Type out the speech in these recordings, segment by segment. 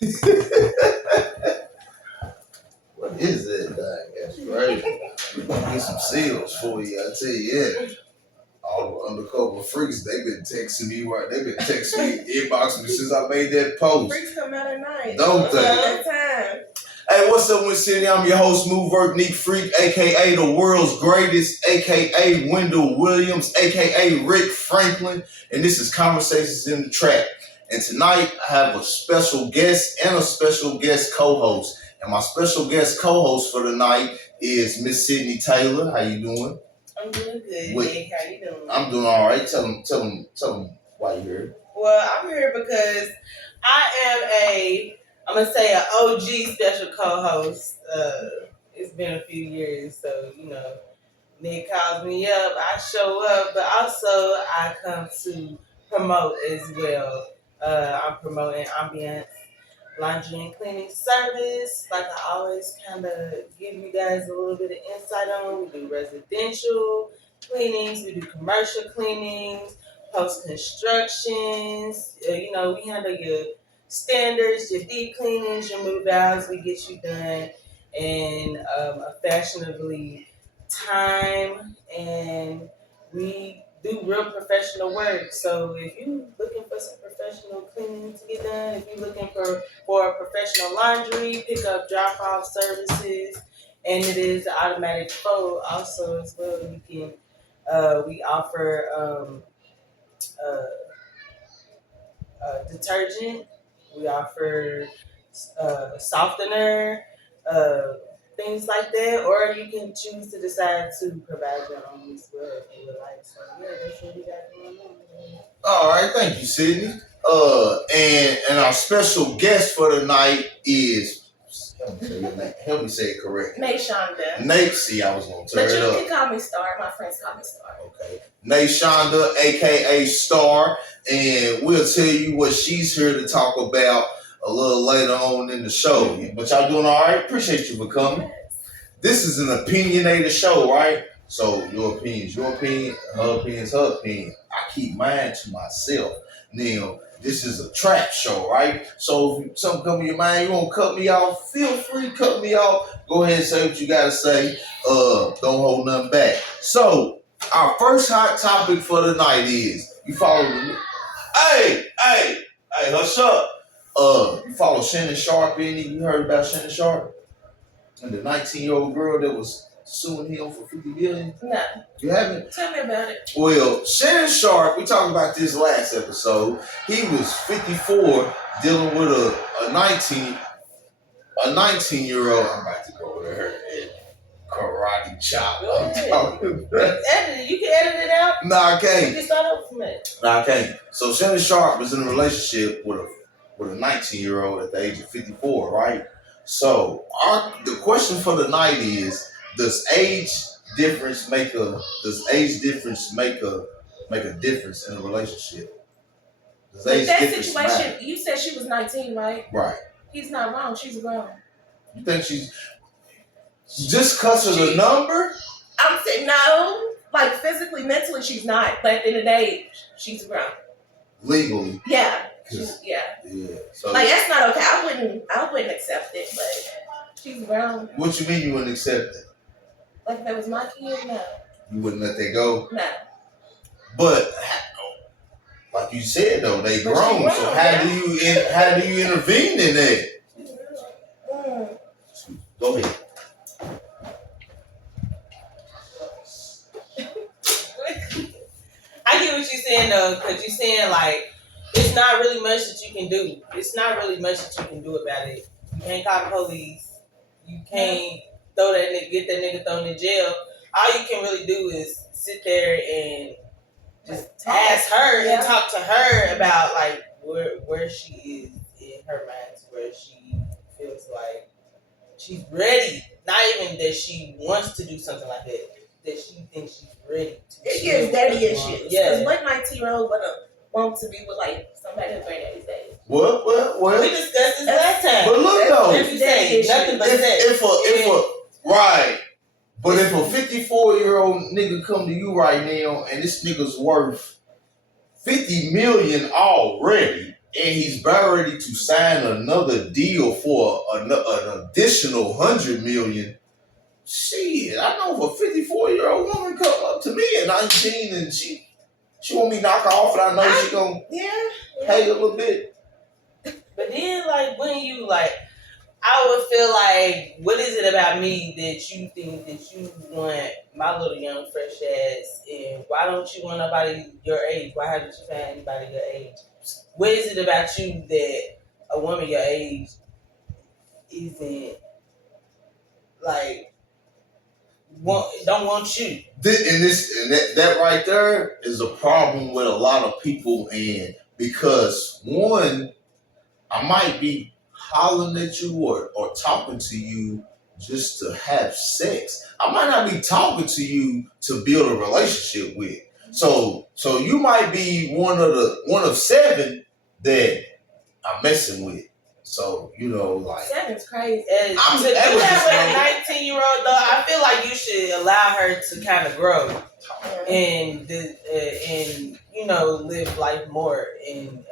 What is that thing? That's crazy. We're gonna get some seals for you, I tell you, yeah. All the undercover freaks, they've been texting me right. They've been texting me, inboxing me since I made that post. Freaks come out at night. Don't they? That time. Hey, what's up with Sydney? I'm your host, Smooth Work Neat Freak, aka the world's greatest, aka Wendell Williams, aka Rick Franklin, and this is Conversations in the Trap. And tonight I have a special guest and a special guest co-host. And my special guest co-host for the night is Miss Sydney Taylor. How you doing? I'm doing good. Nick. How you doing? I'm doing all right. Tell them why you're here. Well, I'm here because I'm gonna say an OG special co-host. It's been a few years, so Nick calls me up, I show up, but also I come to promote as well. I'm promoting ambient laundry and cleaning service. Like I always kind of give you guys a little bit of insight on. We do residential cleanings, we do commercial cleanings, post constructions. We handle your standards, your deep cleanings, your move outs. We get you done in a fashionably time, and we do real professional work. So if you're looking for some professional cleaning to get done, if you're looking for a professional laundry, pick up, drop off services, and it is automatic fold also as well. We offer detergent, we offer softener, things like that, or you can choose to decide to provide your own as well if you would like. So yeah, that's what we got going on. All right, thank you, Sydney. And our special guest for the night is help me say it correctly. Nate Shonda. Nate, see, I was gonna turn it up. But you can call me Star. My friends call me Star. Okay. Nate Shonda, aka Star, and we'll tell you what she's here to talk about a little later on in the show. But y'all doing all right? Appreciate you for coming. Yes. This is an opinionated show, right? So your opinion is your opinion, her opinion is her opinion. I keep mine to myself. Now, this is a trap show, right? So if something come to your mind, you want to cut me off, feel free to cut me off. Go ahead and say what you got to say. Don't hold nothing back. So our first hot topic for the night is, you follow the... Hey, hush up. You follow Shannon Sharp, any? You heard about Shannon Sharp? And the 19-year-old girl that was suing him for $50 million? No. You haven't? Tell me about it. Well, Shannon Sharp, we talked about this last episode. He was 54 dealing with a 19-year-old. I'm about to go with her and karate chop. Go ahead. You can edit it out. No, I can't. You can start over from it. No, I can't. So Shannon Sharp was in a relationship with a 19-year-old at the age of 54, right? So the question for the night is, does age difference make a difference in a relationship? Does age that difference situation, matter? you said she was 19, right? Right. He's not wrong. She's grown. You think she's just because of the number? I'm saying no. Like physically, mentally, she's not. But at the end of the day, she's grown. Legally. Yeah. Yeah. So like that's not okay. I wouldn't accept it, but she's grown. What you mean you wouldn't accept it? Like if that was my kid, no. You wouldn't let that go? No. But like you said though, they grown. So how do you intervene in that? Go ahead. I get what you're saying though, because you're saying like it's not really much that you can do. It's not really much that you can do about it. You can't call the police. You can't get that nigga thrown in jail. All you can really do is sit there and just ask her and talk to her about like where she is in her mind, where she feels like she's ready. Not even that she wants to do something like that. That she thinks she's ready to. It gives daddy issues. Yeah. Because what 19-year-old want to be with like somebody who's granddaddy's age? Well. We discussed this last time. But look though, nothing but right. But if a 54-year-old nigga come to you right now and this nigga's worth $50 million already, and he's about ready to sign another deal for an additional $100 million. Shit, I know if a 54-year-old woman come up to me at 19 and she want me to knock her off, and I know she gonna pay a little bit. But then, like, when you like, I would feel like, what is it about me that you think that you want my little young fresh ass, and why don't you want nobody your age? Why haven't you found anybody your age? What is it about you that a woman your age isn't like don't want you? That right there is a problem with a lot of people, and because one, I might be hollering at you or talking to you just to have sex. I might not be talking to you to build a relationship with. So you might be one of 7 that I'm messing with. So, like 7's crazy. To do that with a 19-year-old though, I feel like you should allow her to kind of grow and live life more and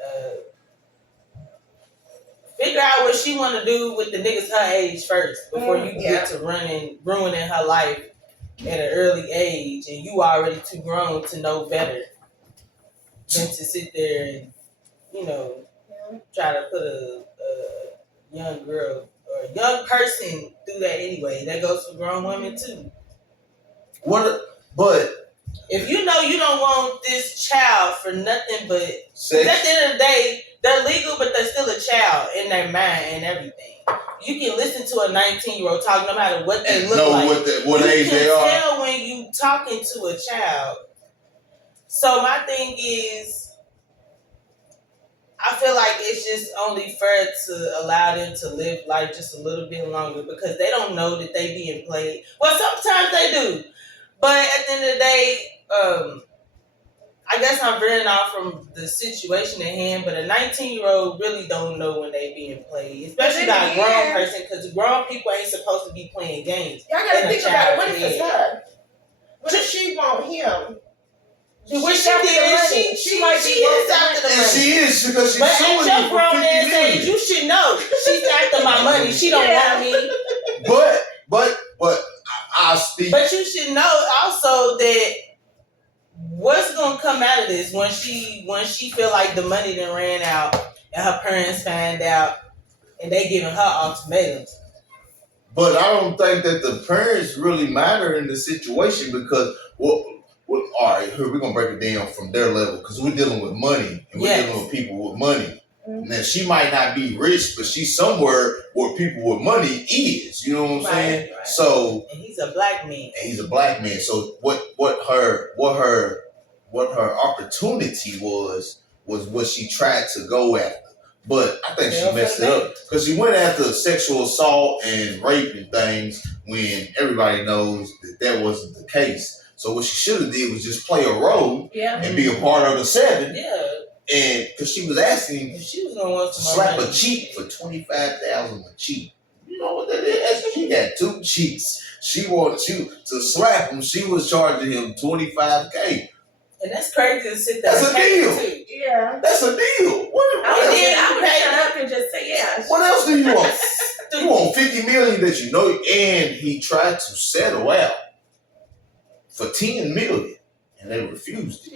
figure out what she want to do with the niggas her age first before you get to ruining her life at an early age, and you already too grown to know better than to sit there and try to put a young girl or a young person through that anyway. That goes for grown women too. But if you know you don't want this child for nothing but sex, at the end of the day, they're legal, but they're still a child in their mind and everything. You can listen to a 19-year-old talk no matter what they look like. What age they are. You can tell when you talking to a child. So my thing is, I feel like it's just only fair to allow them to live life just a little bit longer because they don't know that they being played. Well, sometimes they do. But at the end of the day, I guess I'm veering off from the situation at hand, but a 19-year-old really don't know when they being played, especially by a grown person, because grown people ain't supposed to be playing games. Y'all gotta think about it. What if it's her? What if she want him? She might be after the money. And she is because she's suing you your for grown $50 ass million. age, you should know she's after my money. She don't want me. But I speak. But you should know also that what's gonna come out of this when she feel like the money done ran out and her parents find out and they giving her ultimatums. But I don't think that the parents really matter in the situation because all right, here we're gonna break it down from their level because we're dealing with money and we're dealing with people with money. Mm-hmm. Now she might not be rich, but she's somewhere where people with money is. You know what I'm saying? Right. So and he's a black man. So what her opportunity was what she tried to go after. But I think she messed it up because she went after sexual assault and rape and things when everybody knows that wasn't the case. So what she should have did was just play a role and be a part of the 7. Yeah. And because she was asking if she was gonna want to slap a cheek for $25,000 a cheek. You know what that is? She got 2 cheeks. She wanted you to slap him. She was charging him $25,000. And that's crazy to sit there. That's a deal. Too. Yeah. That's a deal. I would shut up and just say yeah. What else do you want? You want $50 million that you know, and he tried to settle out for $10 million, and they refused it.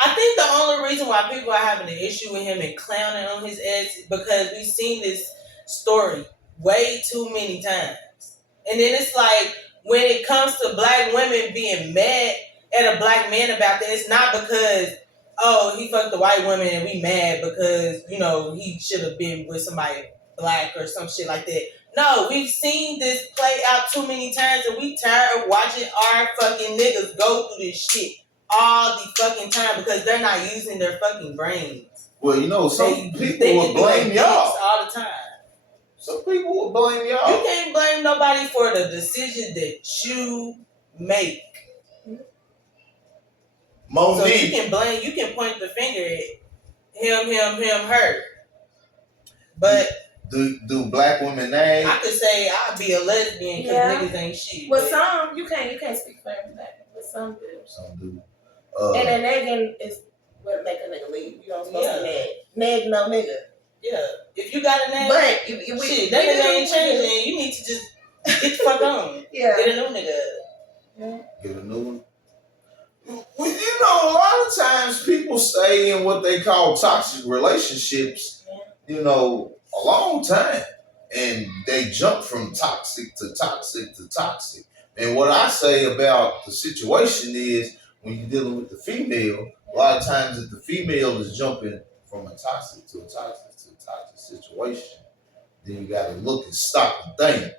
I think the only reason why people are having an issue with him and clowning on his ass is because we've seen this story way too many times. And then it's like when it comes to black women being mad at a black man about that, it's not because, he fucked a white woman and we mad because, he should have been with somebody black or some shit like that. No, we've seen this play out too many times and we tired of watching our fucking niggas go through this shit all the fucking time because they're not using their fucking brains. Well, some people will blame y'all all the time. Some people will blame y'all. You can't blame nobody for the decision that you make. Monique. So you can point the finger at him, her. But do black women nag? I could say I'd be a lesbian because niggas ain't shit. Well, some you can't speak for everybody, but some do. Some do. And the nagging is what make a nigga leave. You don't supposed to nag no nigga. Yeah. If you got a name, but shit, that nigga ain't changing. You need to just get the fuck on. Yeah. Get a new nigga. Yeah. Get a new one. Well, you know, a lot of times people stay in what they call toxic relationships, you know, a long time. And they jump from toxic to toxic to toxic. And what I say about the situation is when you're dealing with the female, a lot of times if the female is jumping from a toxic to a toxic to a toxic situation, then you got to look and stop and think,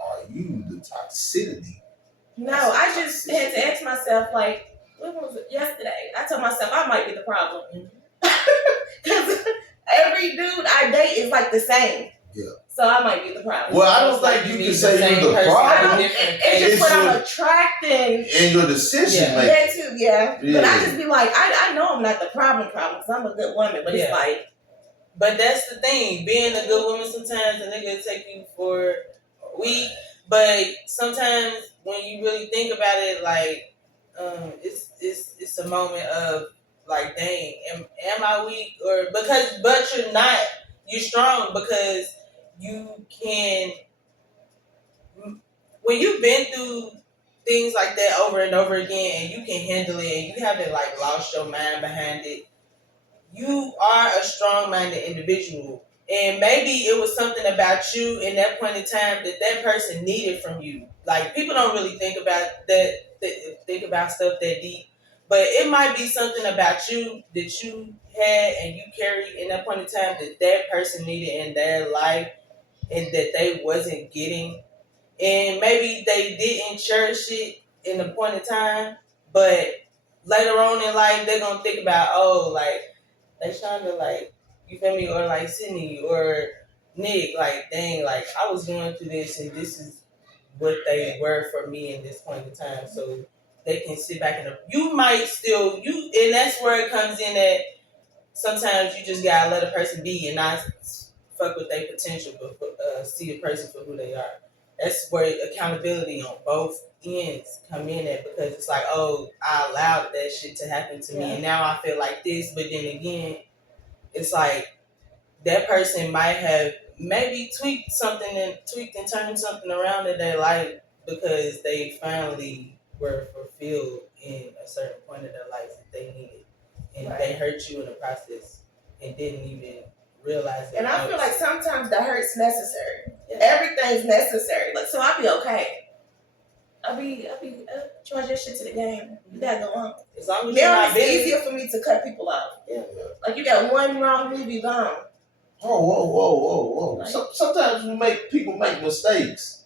are you the toxicity? No, I just had to ask myself, like, what was it yesterday? I told myself I might be the problem. Because every dude I date is like the same. Yeah. So I might be the problem. Well, I don't think you can say you're the problem. It's just what I'm attracting. In your decision making. That too, yeah. But I just be like, I know I'm not the problem because I'm a good woman. But it's like. But that's the thing. Being a good woman, sometimes a nigga take you for a week. But sometimes when you really think about it, like, it's a moment of like, dang, am I weak? But you're not. You're strong because you can. When you've been through things like that over and over again, and you can handle it, and you haven't like lost your mind behind it, you are a strong-minded individual. And maybe it was something about you in that point in time that person needed from you. Like, people don't really think about think about stuff that deep. But it might be something about you that you had and you carried in that point in time that person needed in their life and that they wasn't getting. And maybe they didn't cherish it in the point in time, but later on in life, they're going to think about, oh, like, they trying to, like, you feel me? Or like Sydney or Nick, like, dang, like, I was going through this and this is what they were for me in this point in time. So they can sit back and you might still, and that's where it comes in that sometimes you just gotta let a person be and not fuck with their potential, but see a person for who they are. That's where accountability on both ends come in at, because it's like, oh, I allowed that shit to happen to me and now I feel like this, but then again, it's like that person might have maybe tweaked and turned something around in their life because they finally were fulfilled in a certain point of their life that they needed. And they hurt you in the process and didn't even realize it. And I feel like sometimes the hurt's necessary. Yeah. Everything's necessary. Like, so I'll be okay. I'll be charge that shit to the game. You gotta go on. As long as now it's easier for me to cut people off. Yeah. Like, you got one wrong move, you gone. Whoa. Like, sometimes people make mistakes.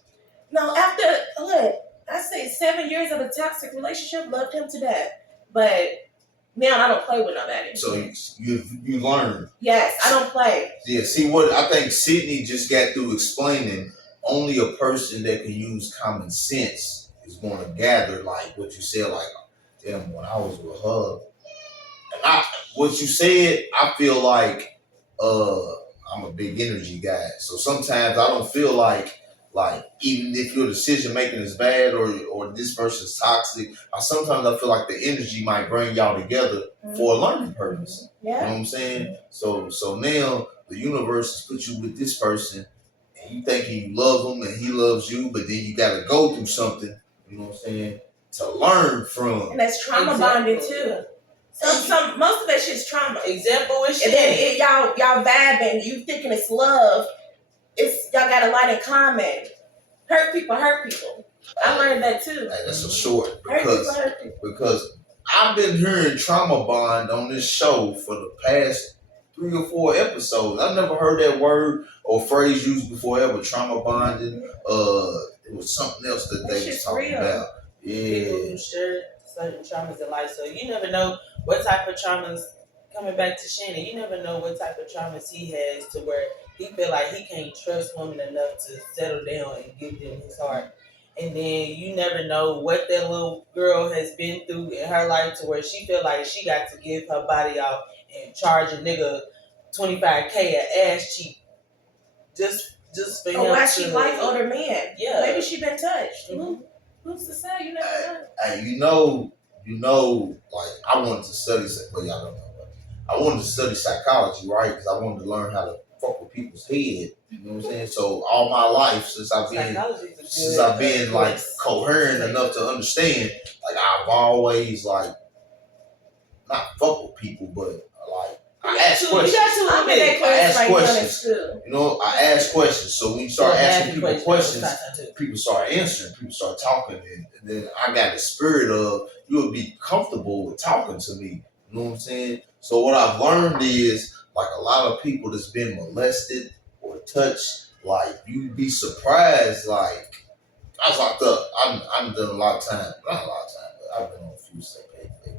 No, after I say 7 years of a toxic relationship, loved him to death. But now I don't play with nobody. So you learn. Yes, I don't play. Yeah, see what I think Sydney just got through explaining, only a person that can use common sense is going to gather, like what you said, like, damn, when I was with her. And what you said, I feel like I'm a big energy guy. So sometimes I don't feel like even if your decision making is bad or this person's toxic, sometimes I feel like the energy might bring y'all together for a learning purpose. Yeah. You know what I'm saying? So now the universe has put you with this person and you thinking you love him and he loves you, but then you gotta go through something, you know what I'm saying, to learn from. And that's trauma bonding too. Some most of that shit's trauma. Example is shit. And then y'all vibing, you thinking it's love. Y'all got a lot in common. Hurt people. I learned that too. Hey, that's a short because I've been hearing trauma bond on this show for the past 3 or 4 episodes. I've never heard that word or phrase used before ever. Trauma bonding. It was something else that they was talking about. Yeah. People who share certain traumas in life, so you never know what type of traumas. Coming back to Shannon, you never know what type of traumas he has to where he feel like he can't trust women enough to settle down and give them his heart. And then you never know what that little girl has been through in her life to where she feel like she got to give her body off and charge a nigga $25K an ass cheek just for him. Why she like older men? Yeah, maybe she been touched. Mm-hmm. Who's to say? You never know. Hey, you know, like I wanted to study. Well, y'all don't know. I wanted to study psychology, right? Because I wanted to learn how to fuck with people's head. You know what I'm saying? So all my life, since I've been like coherent enough to understand, like I've always like not fuck with people, but like I ask questions. I ask questions. You know, I ask questions. So when you start asking people questions, people start answering, people start talking, and then I got the spirit of you'll be comfortable with talking to me. You know what I'm saying? So what I've learned is like a lot of people that's been molested or touched, like you'd be surprised. Like I was locked up. I've done a lot of time, not a lot of time, but I've been on a few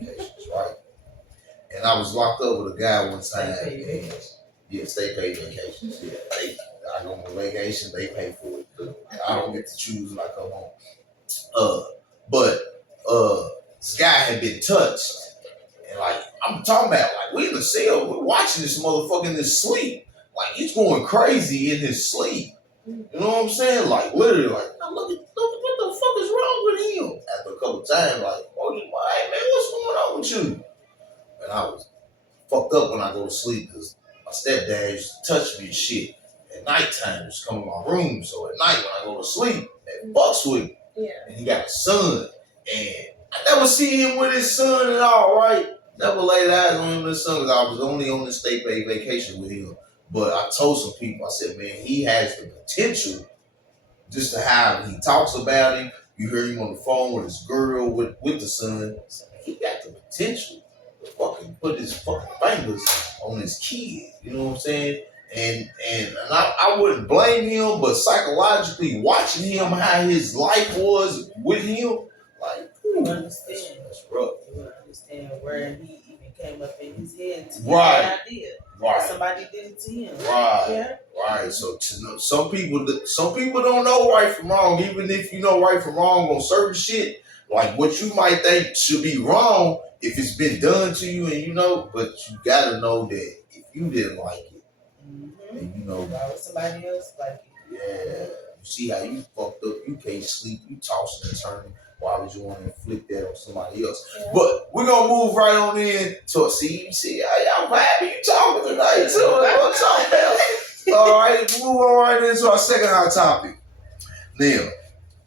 vacations, right? And I was locked up with a guy one time. State paid vacations. Yeah, I go on vacation, they pay for it. I don't get to choose when I come home. But this guy had been touched. And like, I'm talking about, like, we in the cell, we're watching this motherfucker in his sleep. Like, he's going crazy in his sleep. You know what I'm saying? Like, literally, like, look, what the fuck is wrong with him? After a couple times, like, oh, hey, man, what's going on with you? And I was fucked up when I go to sleep because my stepdad used to touch me and shit. At nighttime, just come in my room. So at night when I go to sleep, that fucks with me. Yeah. And he got a son. And I never see him with his son at all, right? Never laid eyes on him and his son because I was only on the state paid vacation with him. But I told some people, I said, man, he has the potential just to have, he talks about him. You hear him on the phone with his girl, with the son. So, he got the potential to fucking put his fucking fingers on his kid. You know what I'm saying? And I wouldn't blame him, but psychologically watching him, how his life was with him, like, understand. That's rough. You understand where he even came up in his head to get that idea. Right. Somebody did it to him. Right. Yeah. Right. So some people don't know right from wrong. Even if you know right from wrong on certain shit, like what you might think should be wrong if it's been done to you, and you know, but you gotta know that if you didn't like it, and you know, why would somebody else like it? Yeah. You see how you fucked up. You can't sleep. You tossing and turning. Why would you want to inflict that on somebody else? Yeah. But we're going to move right on in to see how y'all vibing. You talking tonight, too. We're talking about. All right, move on right into our second hot topic. Now,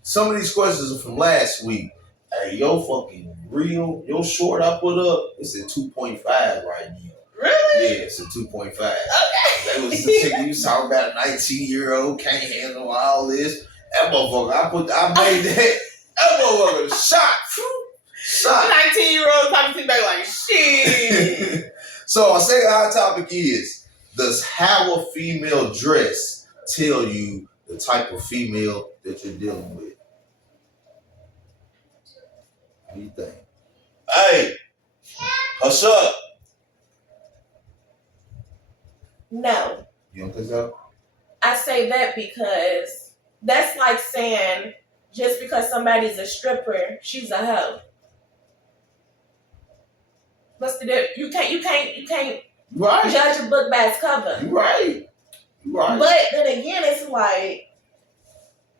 some of these questions are from last week. Hey, your short I put up, it's at 2.5 right now. Really? Yeah, it's a 2.5. Okay. That was the chick you was talking about, a 19-year-old, can't handle all this. That motherfucker, I made that. That motherfucker shot. 19-year-old talking to me back like, shit. So our second hot topic is, does how a female dress tell you the type of female that you're dealing with? What do you think? Hey, hush up. No. You don't think so? I say that because that's like saying just because somebody's a stripper, she's a hoe. What's the difference? You can't right. judge a book by its cover. You right. But then again, it's like,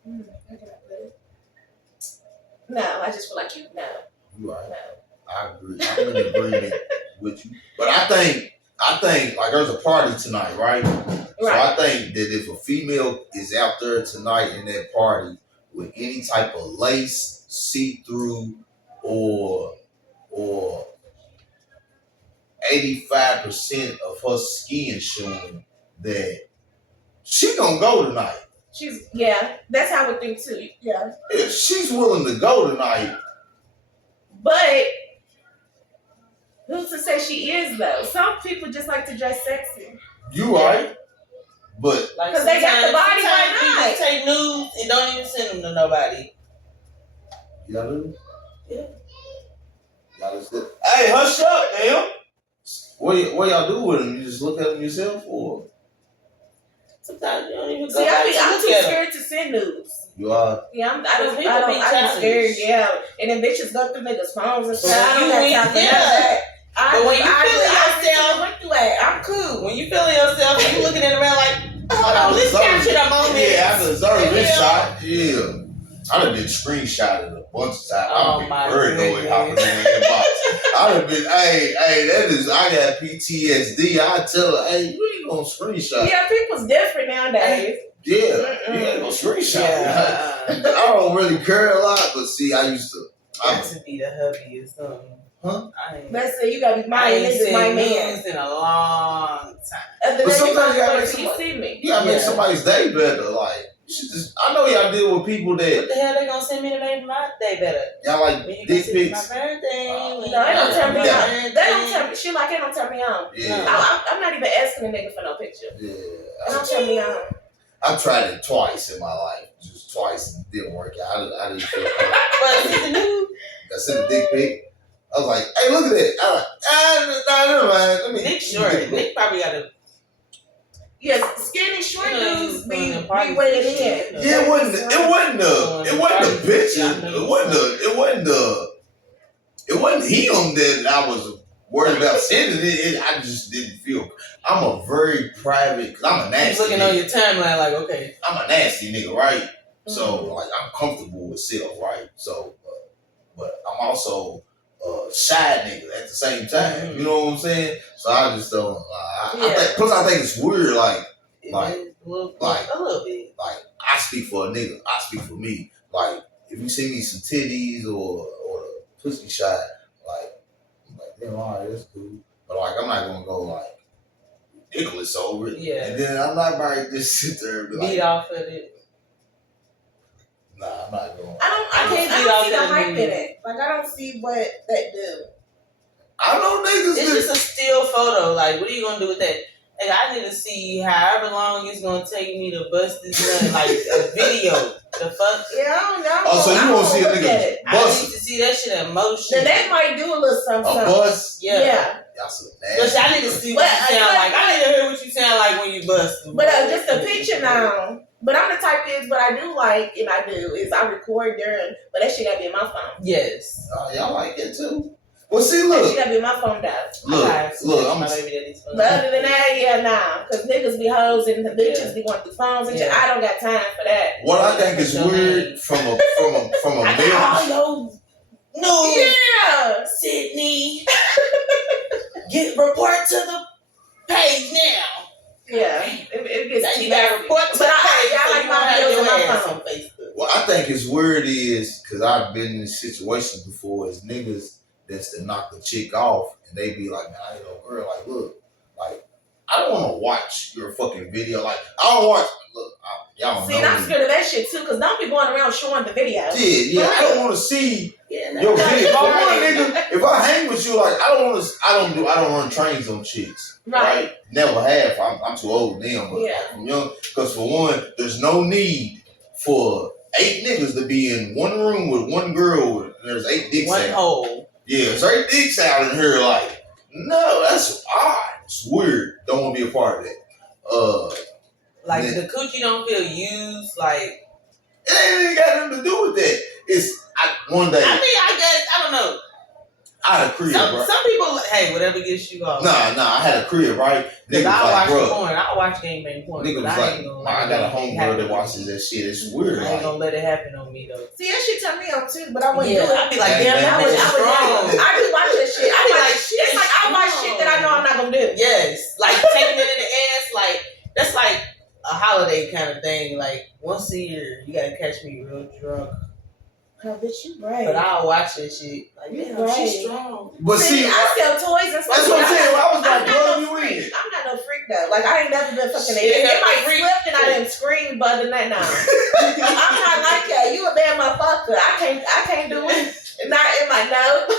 how can I put it? No, I just feel like you know. You right. No. I agree. I'm in agreement with you. But I think like there's a party tonight, right? So I think that if a female is out there tonight in that party with any type of lace, see-through, or 85% of her skin showing, that she gonna go tonight. That's how I would think too. Yeah. If she's willing to go tonight. But who's to say she is though? Some people just like to dress sexy. You right. But because they got the body, why not? Take nudes and don't even send them to nobody. Y'all do? Yeah. Y'all just hey, hush up, man. What y'all do with them? You just look at them yourself, or? Sometimes you don't even go. See, I'm too scared to send nudes. You are? Yeah, I'm scared. Yeah, and then bitches go through niggas' phones and stuff. But when you feeling yourself, I'm cool. When you feeling yourself, and you looking at around like, hold on, let's capture the moment. Yeah, I deserve this shot. Yeah, I done been screenshotted a bunch of times. Oh, I've my been very annoyed goodness. hopping in the inbox. I'd have been, that is, I got PTSD. I tell her, hey, you ain't gonna screenshot. Yeah, people's different nowadays. Yeah, you ain't gonna screenshot. Yeah. I don't really care a lot, but see, I used to. Got to be the hubby or something. Huh? Let's say you gotta be my nigga, my man. In a long time. But sometimes you gotta make you see me. You gotta make somebody's day better. Like, you should just. I know y'all deal with people that. What the hell they gonna send me to make my day better? Y'all like dick pics. My birthday. No, they don't turn me on. They don't turn me. She like it don't turn me on. Yeah. I'm not even asking a nigga for no picture. Yeah. It don't turn me on. I've tried it twice in my life. Just twice and it didn't work out. I didn't feel But is it new? I sent a dick pic. I was like, hey, look at that. I was like, never mind. Let me. Nick short. Nick probably got a. Yes, skinny short dudes be weighing in. Yeah, it wasn't the picture. It wasn't him that I was worried about sending it. I just didn't feel. I'm a very private, because I'm a nasty looking nigga. on your timeline like, okay. I'm a nasty nigga, right? So, like, I'm comfortable with self, right? So, but I'm also a shy nigga at the same time. You know what I'm saying? So I just don't. Plus, I think it's weird, like a little bit. Like, I speak for a nigga. I speak for me. Like, if you see me some titties or a pussy shot, like, I'm like, damn, all right, that's cool. But like, I'm not gonna go like ridiculous over it. Yeah. And then I'm not about to just sit there and be like, beat off of it. Nah, I'm not going. I don't see the hype in it. Like, I don't see what that do. I know niggas. It's just a still photo. Like, what are you gonna do with that? Like, I need to see however long it's gonna take me to bust this nut, like a video. The fuck? Yeah, I don't know. Oh, so you want to see a nigga I bust? need to see that shit in motion. Then they might do a little something. A bust? Yeah. Y'all so But nasty. I need to see what you sound like. I need to hear what you sound like when you bust. But just a picture now. But I'm the type is what I do like, and I do is I record during, but that shit gotta be in my phone. Yes. Y'all like it too? Well, see, That look. shit gotta be in my phone, though. Look. My baby daddy's phone. But other than that, yeah, nah. Because niggas be hoes and the bitches be going through phones and shit. I don't got time for that. What I think is weird from a male. No. Yeah. Sydney. Report to the page now. Yeah. It gets You gotta report to the page. I like my videos on my phone. On Facebook. What I think is weird is, because I've been in situations before, is niggas that's to knock the chick off and they be like, man, I ain't no girl. Like, look, like, I don't want to watch your fucking video. Like, I don't watch. Look, y'all don't know. See, I'm scared of that shit too, because don't be going around showing the video. Yeah, I don't want to see your video. For one, nigga, if I hang with you, like, I don't run trains on chicks. Right? Never have. I'm too old now, but I'm young. Because for one, there's no need for 8 niggas to be in one room with one girl. And there's 8 dicks one out. hole. Yeah, there's 8 dicks out in here. Like, no, that's odd. It's weird. Don't want to be a part of that. Like, the coochie don't feel used. Like, it ain't got nothing to do with that. One day. I mean, I guess, I don't know. I had a crib, right? Some people, hey, whatever gets you off. Nah, I had a crib, right? Nigga I watch like, porn. I watch gangbang porn. Nigga was like, I got a homegirl that watches that shit. It's weird. I ain't gonna let it happen on me, though. See, that shit turn me on, too, but I wouldn't do it. I'd be like, damn, that was strong. I do watch that shit. I'd be like, shit. It's like, I watch shit that I know I'm not gonna do. Yes. Like, taking it in the ass, like, that's like a holiday kind of thing. Like, once a year, you gotta catch me real drunk. Oh, bitch, you right. But I'll watch that shit. Like, damn, she's strong. But see, I sell toys and stuff. That's what I'm saying. I was like, girl, you in. I'm not no freak though. Like, I ain't never been fucking it might slip and I didn't scream, but the night now. I'm not like that. You a bad motherfucker. I can't do it. Not in my nose.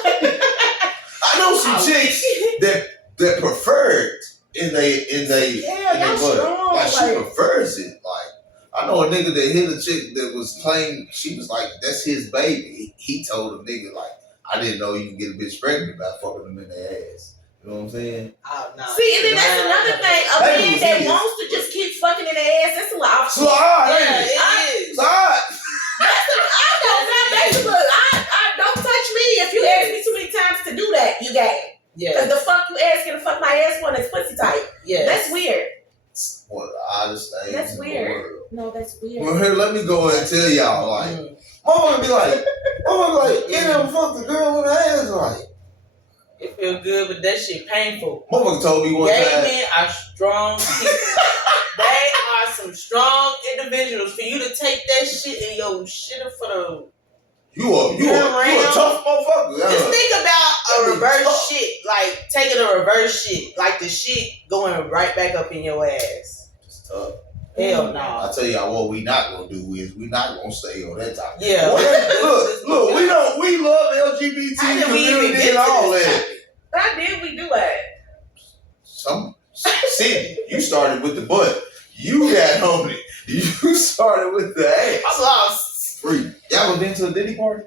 I know some chicks that prefer it in they strong. Like, she prefers it. Like, I know a nigga that hit a chick that was claiming, she was like, that's his baby. He told a nigga, like, I didn't know you can get a bitch pregnant by fucking them in the ass. You know what I'm saying? Oh, no. See, and then that's another thing. A man that wants to just keep fucking in the ass, that's a lot. It's hard, yeah, it is. It's hard. Don't touch me. If you ask me too many times to do that, you got it. Yeah. Because the fuck you asking to fuck my ass for is pussy tight. Yeah. That's weird. One of the oddest things. That's weird. girl. No, that's weird. Well, here, let me go and tell y'all, like, motherfucker be like, yeah, fuck the girl with her ass, like. It feel good, but that shit painful. Motherfucker told me one Gay time. men are strong people. They are some strong individuals. For you to take that shit and yo shit up for the You a tough motherfucker. Just think about a reverse shit, like taking a reverse shit, like the shit going right back up in your ass. It's tough. Hell no. I tell y'all what we not gonna do is we not gonna stay on that topic. Yeah. Look, we love LGBT community and all that. How did we do it? Sydney, you started with the butt. You got on it. You started with the ass. I'm lost. Free. Y'all ever been to a Diddy party?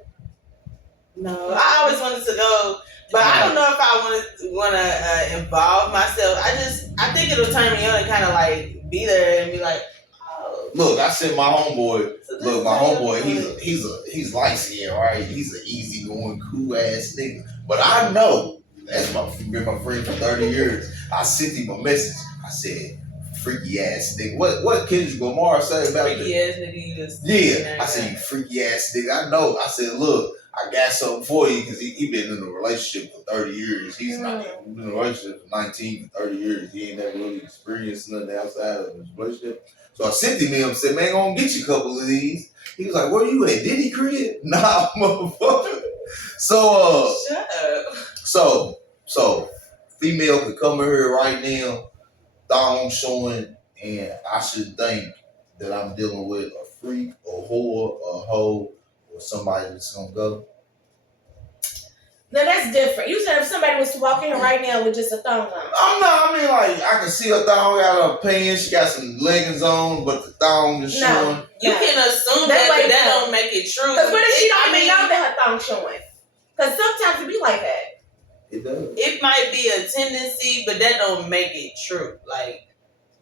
No, I always wanted to go, but I don't know if I want to involve myself. I think it'll turn me on and kind of like be there and be like, oh. Look, I said my homeboy. Look, my homeboy. He's light skinned, right? He's an easygoing, cool ass nigga. But I know that's been my friend for 30 years. I sent him a message. I said, freaky ass nigga. What Kendrick Lamar say about freaky ass nigga? Yeah, I said, you freaky ass nigga. I know. I said, look, I got something for you because he been in a relationship for 30 years. He's not been in a relationship for 19 for 30 years. He ain't never really experienced nothing outside of his relationship. So I sent him and said, man, gonna get you a couple of these. He was like, where you at? Diddy crib? Nah, motherfucker. So shut up. So female could come in here right now, thong showing, and I should think that I'm dealing with a freak, a whore, a hoe, or somebody that's gonna go. No, that's different. You said if somebody was to walk in here right now with just a thong on. I mean, like, I can see her thong out of her pants. She got some leggings on, but the thong is showing. You can assume that, but that don't make it true. Because what if she don't even know that her thong's showing? Because sometimes it be like that. It does. It might be a tendency, but that don't make it true. Like,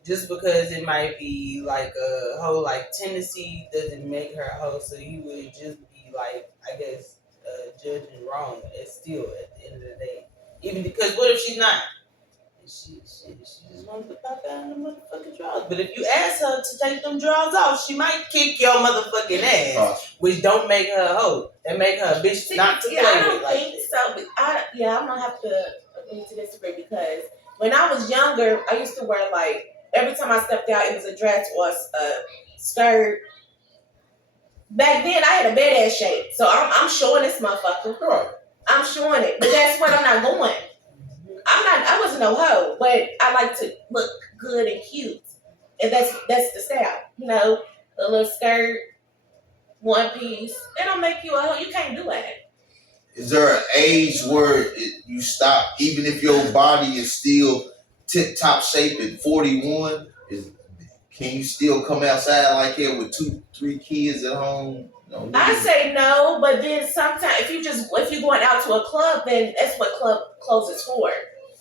just because it might be like a whole like tendency doesn't make her a hoe. So you would just be like, I guess, judging wrong. It's still at the end of the day. Even because what if she's not? She just wants to pop out in the motherfucking drawers. But if you ask her to take them drawers off, she might kick your motherfucking ass, which don't make her a hoe. That make her a bitch not to play with. I don't think so. But I'm gonna have to agree to disagree because when I was younger, I used to wear like every time I stepped out, it was a dress or a skirt. Back then, I had a badass shape, so I'm showing this motherfucker. Right. I'm showing it, but that's what I'm not going. I wasn't no hoe, but I like to look good and cute, and that's the style. You know, a little skirt, one piece. It don't make you a hoe. You can't do that. Is there an age where you stop, even if your body is still tip-top shape at 41? Can you still come outside like that with 2-3 kids at home? No, I say no, but then sometimes if you're going out to a club, then that's what club clothes is for.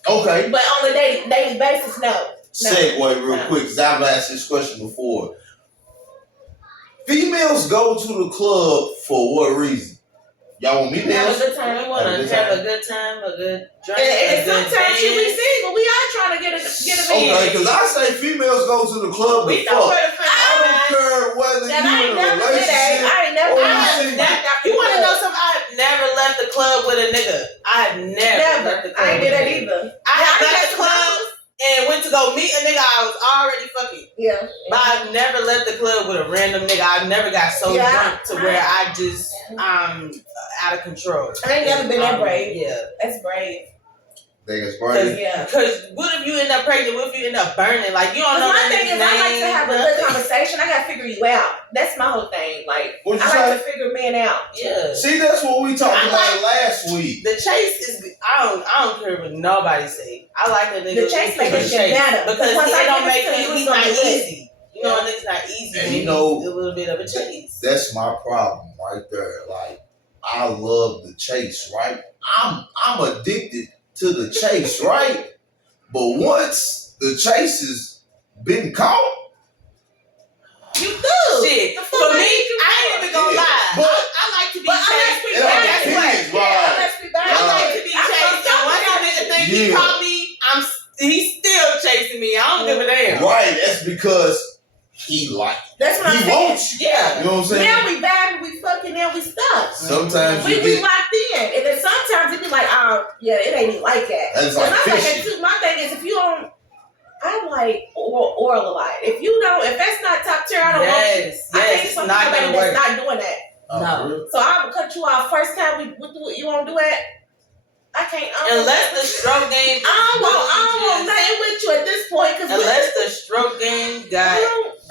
Okay. But on a daily basis, no. Segue real quick, because I've asked this question before. Females go to the club for what reason? Y'all want me to have answer? a good time. You want to have a good time, a good drink, and sometimes she be single. We are trying to get a man. Okay, because I say females go to the club to fuck. I don't care whether you in a relationship You want to know something? I've never left the club with a nigga. I've never left the club. I ain't did that either. I have left the club and went to go meet a nigga I was already fucking. Yeah. But I've never left the club with a random nigga. I've never got so drunk to where I just out of control. I ain't never been that brave. Yeah. That's brave. Think it's brave? Yeah. Because what if you end up pregnant? What if you end up burning? Like, you don't know my that thing is, nigga's I like name. to have a good conversation. I got to figure you out. That's my whole thing. Like, I like to figure men out. Yeah. See, that's what we talked about last week. The chase is, I don't care what nobody say. I like a nigga. The chase makes it better. Because it don't make he's not easy. You know, nigga's not easy. And you know, a little bit of a chase. That's my problem right there. Like, I love the chase, right? I'm addicted to the chase, right? But once the chase has been caught, you do. Shit. For me, I ain't even gonna lie. But I like to be chased. I like to be chased. And once a nigga think he caught me, he's still chasing me. I don't give a damn. Right, that's because he like. That's what I'm saying. He wants you. Yeah. You know what I'm saying? Now we vibing, we fucking, now we stuck. Sometimes we locked in, and then sometimes it be like, oh yeah, it ain't even like that. That's like fishing. My thing is, if you don't, I like oral a lot. If you don't, if that's not top tier, I don't want you. I think something that's not doing that. No. So I will cut you off first time you won't do it. I can't. Unless the stroke game. I don't want nothing with you at this point. Unless the stroke game got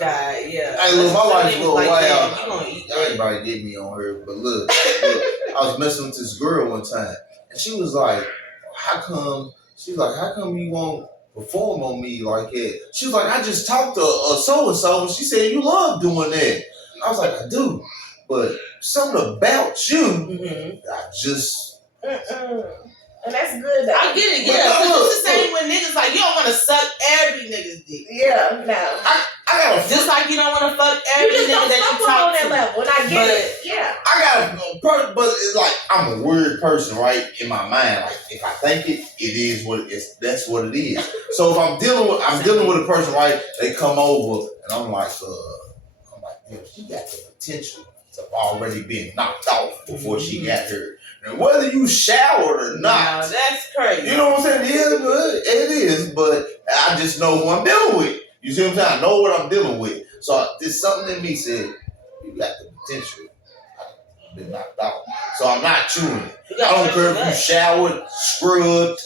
yeah. Hey, look, my wife for a while. You gonna eat that. Everybody get me on her, but look, I was messing with this girl one time, and she was like, "How come?" She's like, "How come you won't perform on me like that?" She was like, "I just talked to so and so, and she said you love doing that." I was like, "I do, but something about you, I just." And that's good. I get it, yeah. It's the same when niggas like you don't want to suck every nigga's dick. Yeah, no. I got just like you don't want to fuck every nigga that you talk on that level. And I get it. Yeah. I got, but it's like I'm a weird person, right? In my mind, like if I think it is what it is. That's what it is. So if I'm dealing with a person, right? They come over and I'm like, damn, she got the potential to already been knocked off before she got here. And whether you showered or not, no, that's crazy. You know what I'm saying? It is, but I just know who I'm dealing with. You see what I'm saying? I know what I'm dealing with. So there's something in me said, you got the potential. I've been knocked out. So I'm not chewing it. I don't care if you showered, scrubbed,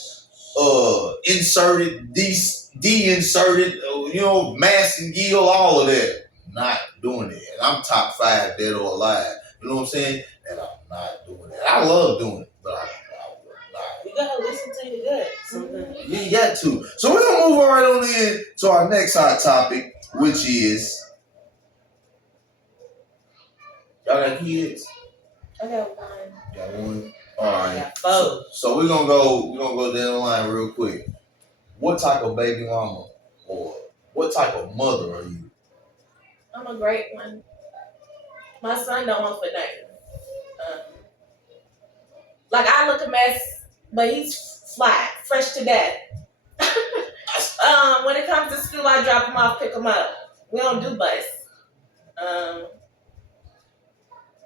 inserted, de-inserted, mask and gill, all of that. Not doing it. And I'm top 5 dead or alive. You know what I'm saying? And I'm not doing it. I love doing it, but I will not. You gotta listen to your gut sometimes. You got to. So we're gonna move right on in to our next hot topic, which is y'all got kids? I got one. Got one? Alright. So we're gonna go down the line real quick. What type of baby mama or what type of mother are you? I'm a great one. My son don't want for nothing. Like I look a mess, but he's fly, fresh to death. When it comes to school, I drop him off, pick him up. We don't do bus.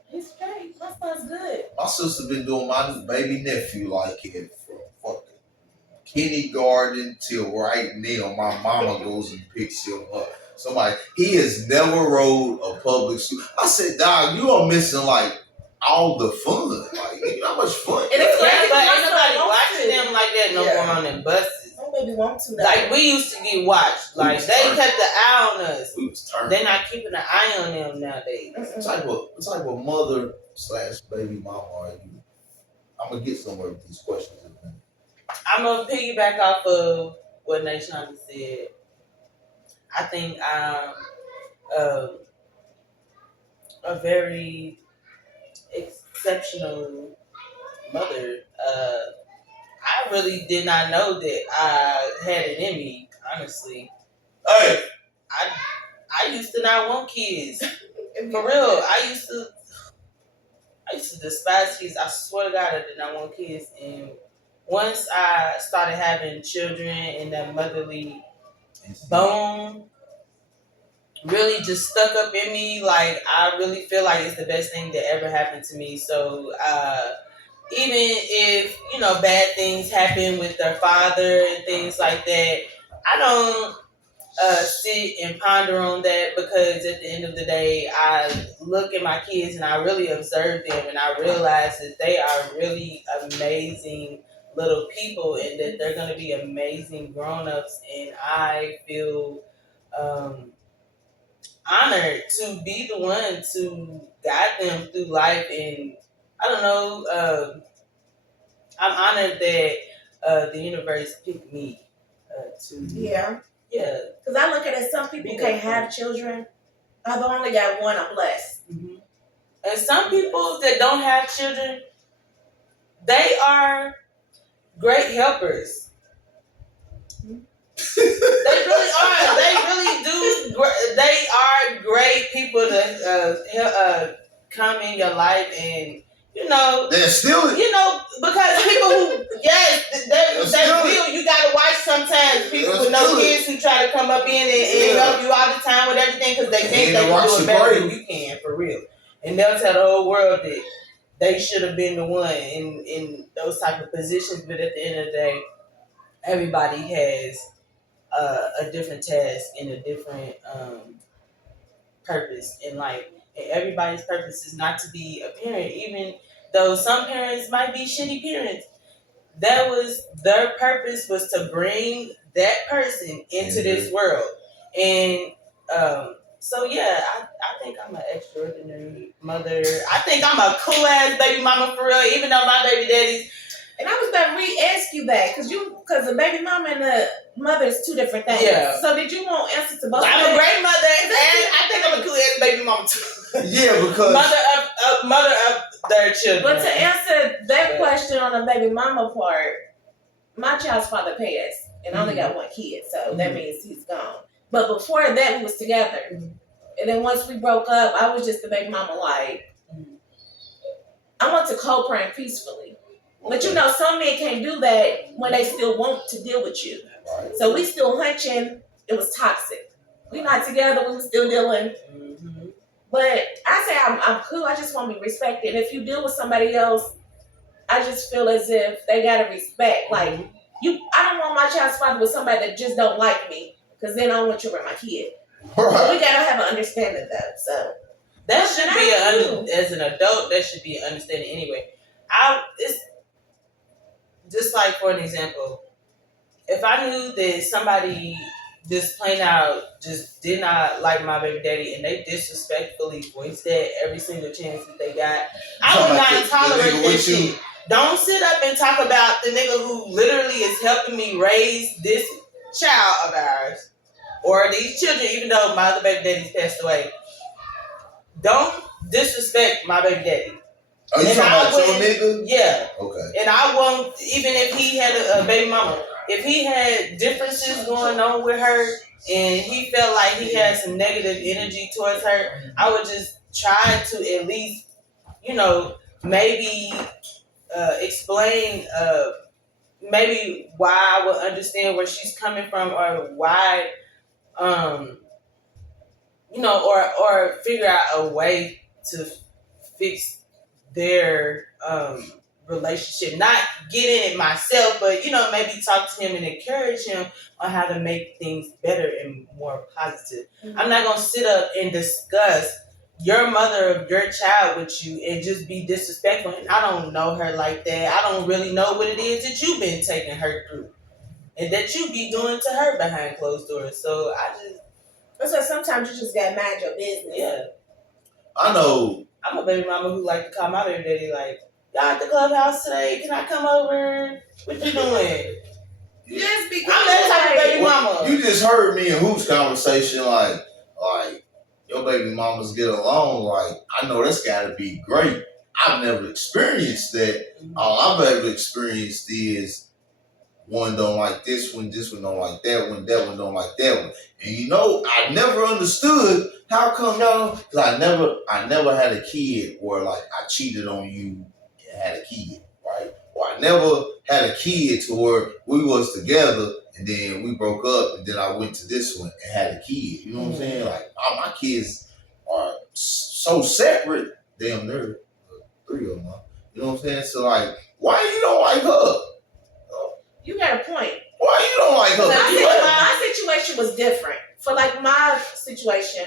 He's straight. My son's good. My sister been doing my baby nephew like it from fucking kindergarten till right now. My mama goes and picks him up. He has never rode a public school. I said, dog, you are missing like all the fun. Like, how much fun? And it's crazy, but ain't nobody watching them like that no more on them buses. Don't maybe want to. Like we used to get watched. Like they kept the eye on us. We was turning. They're not keeping an eye on them nowadays. What type of mother / baby mama are you? I'm gonna get somewhere with these questions. I'm gonna piggyback off of what Nashonda said. I think I'm a very exceptional mother. I really did not know that I had it in me, honestly. Hey! I used to not want kids. For real. I used to despise kids. I swear to God I did not want kids. And once I started having children and that motherly bone really just stuck up in me, like I really feel like it's the best thing that ever happened to me. So even if bad things happen with their father and things like that, I don't sit and ponder on that, because at the end of the day I look at my kids and I really observe them and I realize that they are really amazing little people and that they're going to be amazing grown-ups, and I feel honored to be the one to guide them through life. And I don't know, I'm honored that the universe picked me to Yeah. Because I look at it, some people can't have children. I've only got one. I'm blessed. Mm-hmm. And some people that don't have children, they are great helpers. They really are. They really do. They are great people to come in your life and They're still because people who, yes, they will. You gotta watch sometimes people with no kids who try to come up in and help you all the time with everything because they think they can do it better than you can, for real. And they'll tell the whole world that they should have been the one in those type of positions. But at the end of the day, everybody has a different task and a different purpose in life. And everybody's purpose is not to be a parent, even though some parents might be shitty parents. That was their purpose, was to bring that person into this world. And so yeah, I think I'm an extraordinary mother. I think I'm a cool ass baby mama for real, even though my baby daddy's. And I was about to re-ask you that because the baby mama and the mother is two different things. Yeah. So did you want answers to both? I'm a great mother, and I think I'm a cool ass baby mama too. Yeah, because mother of their children. But to answer that question on the baby mama part, my child's father passed, and I only got one kid, so that means he's gone. But before that, we was together, and then once we broke up, I was just the baby mama. Like, I want to co-parent peacefully. But some men can't do that when they still want to deal with you. Right. So we still hunching. It was toxic. We not together. We were still dealing. Mm-hmm. But I say I'm cool. I just want to be respected. And if you deal with somebody else, I just feel as if they gotta respect. Like I don't want my child's father with somebody that just don't like me, because then I don't want you around my kid. Right. We gotta have an understanding though. So that should be as an adult. That should be an understanding anyway. It's just like, for an example, if I knew that somebody just plain out just did not like my baby daddy and they disrespectfully voiced that every single chance that they got, I would not tolerate that shit. Don't sit up and talk about the nigga who literally is helping me raise this child of ours or these children, even though my other baby daddy's passed away. Don't disrespect my baby daddy. Are you talking about your nigga? Yeah. Okay. And I won't, even if he had a baby mama, if he had differences going on with her and he felt like he had some negative energy towards her, I would just try to at least, maybe explain maybe why I would understand where she's coming from, or why, or figure out a way to fix their relationship. Not get in it myself, but maybe talk to him and encourage him on how to make things better and more positive. Mm-hmm. I'm not gonna sit up and discuss your mother of your child with you and just be disrespectful. And I don't know her like that. I don't really know what it is that you've been taking her through and that you be doing to her behind closed doors. So that's why sometimes you just gotta mind your business. Yeah. I know. I'm a baby mama who like to call my baby daddy like, y'all at the clubhouse today? Can I come over? What you doing? Yes, because I'm that type of baby mama. You just heard me and Hoop's conversation, like your baby mamas get along. Like, I know that's got to be great. I've never experienced that. Mm-hmm. All I've ever experienced is one don't like this one don't like that one don't like that one. And I never understood how come y'all, because I never had a kid where like I cheated on you and had a kid, right? Or I never had a kid to where we was together and then we broke up and then I went to this one and had a kid. You know what I'm saying? Like, my kids are so separate, damn near 3 of them. You know what I'm saying? So like, why you don't like her? You got a point. Why you don't like her? My situation was different. For like my situation,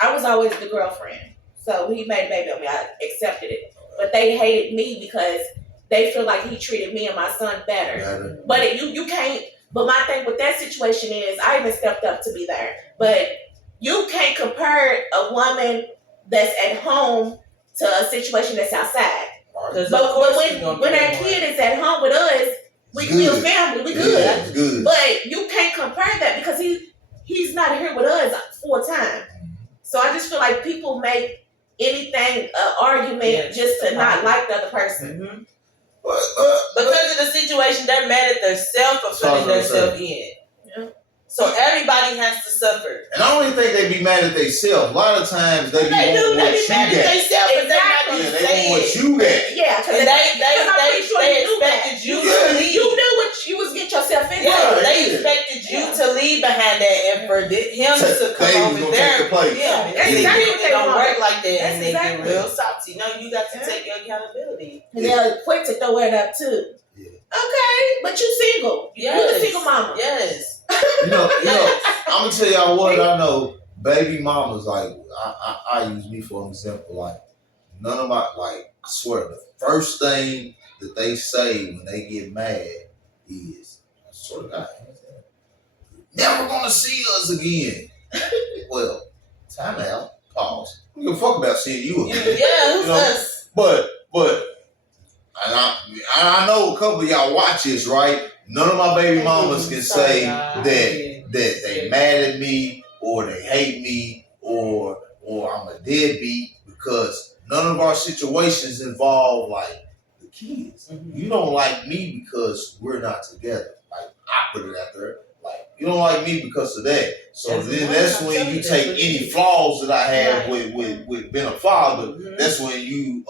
I was always the girlfriend. So he made a baby on me. I accepted it. But they hated me because they feel like he treated me and my son better. But you can't. But my thing with that situation is I even stepped up to be there. But you can't compare a woman that's at home to a situation that's outside. But when that kid is at home with us, we a family, we good. Yeah, good. But you can't compare that because he's not here with us full time. So I just feel like people make anything an argument just to not like the other person. Mm-hmm. Because of the situation, they're mad at themselves for putting themselves in. Yeah. So everybody has to suffer. And I don't even think they be mad at themselves. A lot of times they be mad at themselves, but they're not gonna they say want what it. you got. Yeah, because they expected you to leave. You knew what you was getting yourself into. Yeah, they expected you to leave behind that and for him to come over there. Yeah, that's exactly what they don't want. work like that, That's and they exactly. get real salty. No, you got to take your accountability. And they're quick to throw it up too. Yeah. Okay, but you single. Yes. You a single mama. Yes. You know, I'm gonna tell y'all what I know. Baby mamas, like I use me for an example. Like none of my, like, I swear, the first thing that they say when they get mad is, I swear to God, never gonna see us again. Well, time out. Pause. I don't give a fuck about seeing you again. Yeah, who's us? But and I know a couple of y'all watch this, right? None of my baby mamas can say that they mad at me or they hate me or I'm a deadbeat, because none of our situations involve like the kids. Mm-hmm. You don't like me because we're not together. Like, I put it out there. Like, you don't like me because of that. So that's when you take any flaws that I have with being a father. Mm-hmm. That's when you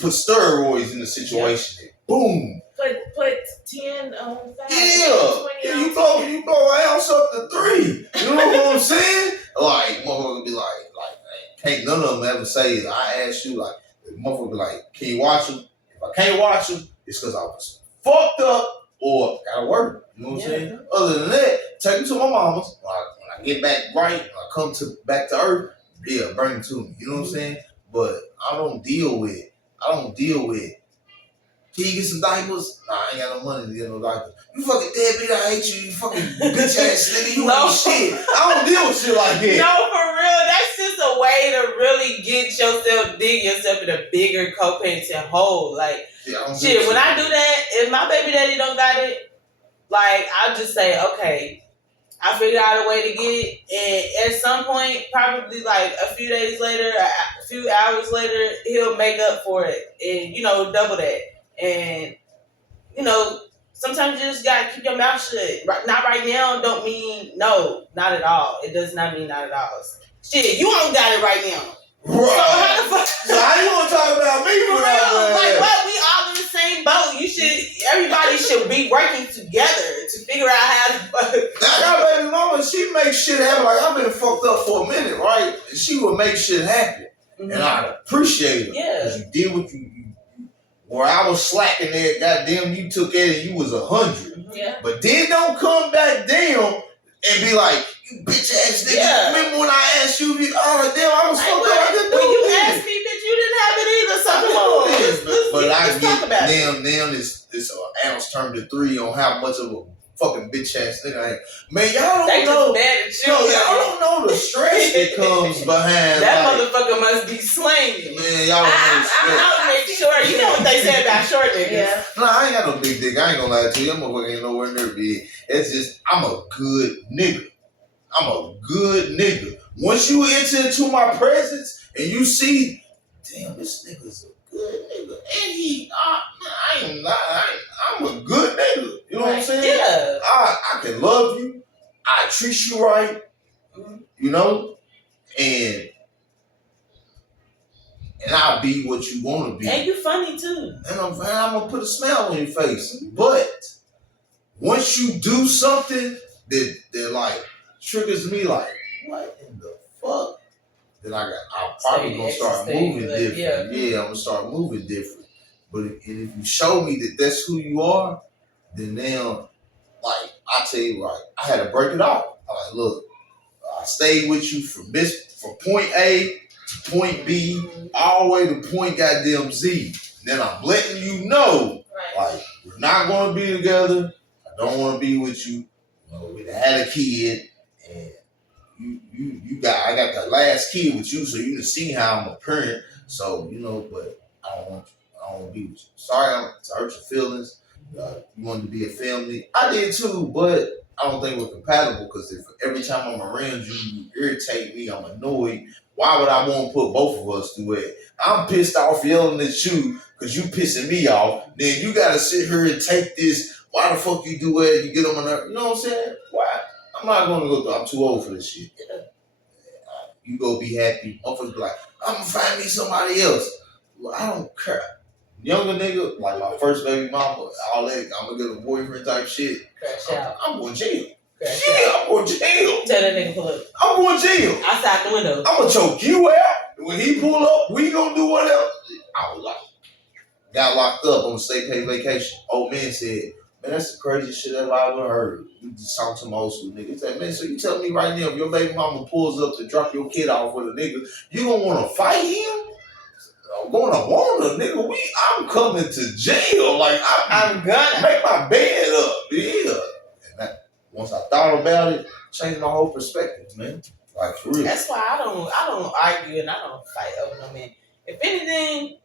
put steroids in the situation. Yep. Boom. Put 10 on 5. Yeah. You throw an ounce up to 3. You know what I'm saying? Like, motherfucker be like, can't none of them ever say, I asked you, like, motherfucker be like, can you watch them? If I can't watch them, it's because I was fucked up or gotta work. You know what I'm saying? Other than that, take them to my mama's. When I get back right, when I come back to earth, yeah, bring them to me. You know what I'm saying? But I don't deal with, can you get some diapers? Nah, I ain't got no money to get no diapers. You fucking deadbeat, I hate you, you fucking bitch ass nigga, you ain't shit. I don't deal with shit like that. No, for real, that's just a way to really get yourself, dig yourself in a bigger co-parenting hole. Like, shit, when I do that, if my baby daddy don't got it, like, I'll just say, okay, I figured out a way to get it, and at some point, probably like a few days later, a few hours later, he'll make up for it, and, you know, double that. And, you know, sometimes you just gotta keep your mouth shut. Not right now don't mean no, not at all. It does not mean not at all. Shit, you don't got it right now. Right. So how the fuck? So how you gonna talk about me for real? Like what? We all in the same boat. Everybody should be working together to figure out how to fuck. Now, my baby mama, she makes shit happen. Like, I've been fucked up for a minute, right? And she would make shit happen. Mm-hmm. And I appreciate it. Yeah. Because you did what you where I was slacking there, goddamn, you took it and you was 100. Yeah. But then don't come back down and be like, you bitch ass nigga. Yeah. Remember when I asked you, oh damn, I was fucked up. I didn't do it. When you asked me, bitch, you didn't have it either. So come on, let's talk about it. Now this ounce turned to 3 on how much of a fucking bitch ass nigga I am. Man, y'all don't know. Y'all don't know the stress that comes behind that motherfucker must be slanging. Man, y'all don't know. I'll make sure. You know what they say about short niggas. Yeah. Nah, I ain't got no big dick. I ain't gonna lie to you. That motherfucker ain't nowhere near big. It's just, I'm a good nigga. Once you enter into my presence and you see, damn, this nigga's a good nigga. And I'm a good nigga. You know what I'm saying? Yeah. I can love you. I treat you right. You know? And I'll be what you want to be. And you funny too. And I'm gonna put a smile on your face. But once you do something that like triggers me, like, what in the fuck? Then I'm probably gonna start moving different. Yeah, I'm gonna start moving different. But if you show me that that's who you are, then now, like, I tell you, like, I had to break it off. I'm like, look, I stayed with you from point A to point B, all the way to point goddamn Z. Then I'm letting you know, like, we're not gonna be together. I don't want to be with you. You know, we had a kid, and I got the last kid with you, so you can see how I'm a parent. So, you know, but I don't want to be with you. Sorry to hurt your feelings. You wanted to be a family. I did too, but I don't think we're compatible, because if every time I'm around you, you irritate me, I'm annoyed. Why would I want to put both of us through it? I'm pissed off yelling at you because you pissing me off. Then you got to sit here and take this. Why the fuck you do it? You get on my nerve. You know what I'm saying? Why? I'm not going to go through. I'm too old for this shit. You go be happy. Motherfuckers be like, I'm gonna find me somebody else. Well, I don't care. Younger nigga, like my first baby mama, all that, I'm gonna get a boyfriend type shit. Crash out. I'm going to jail. Crash Yeah, out. I'm going to jail. Tell that nigga pull up. I'm going to jail. Outside the window. I'm gonna choke you out. When he pull up, we gonna do whatever. I was like, got locked up on a state paid vacation. Old man said, man, that's the craziest shit ever I ever heard. We just talk to my old school nigga. He said, man, so you tell me right now, if your baby mama pulls up to drop your kid off with a nigga, you gonna wanna fight him? I'm gonna want a nigga. I'm coming to jail. Like I'm gonna make my bed up. Yeah. And that, once I thought about it, changed my whole perspective, man. Like for real. That's why I don't argue and I don't fight over no man. If anything,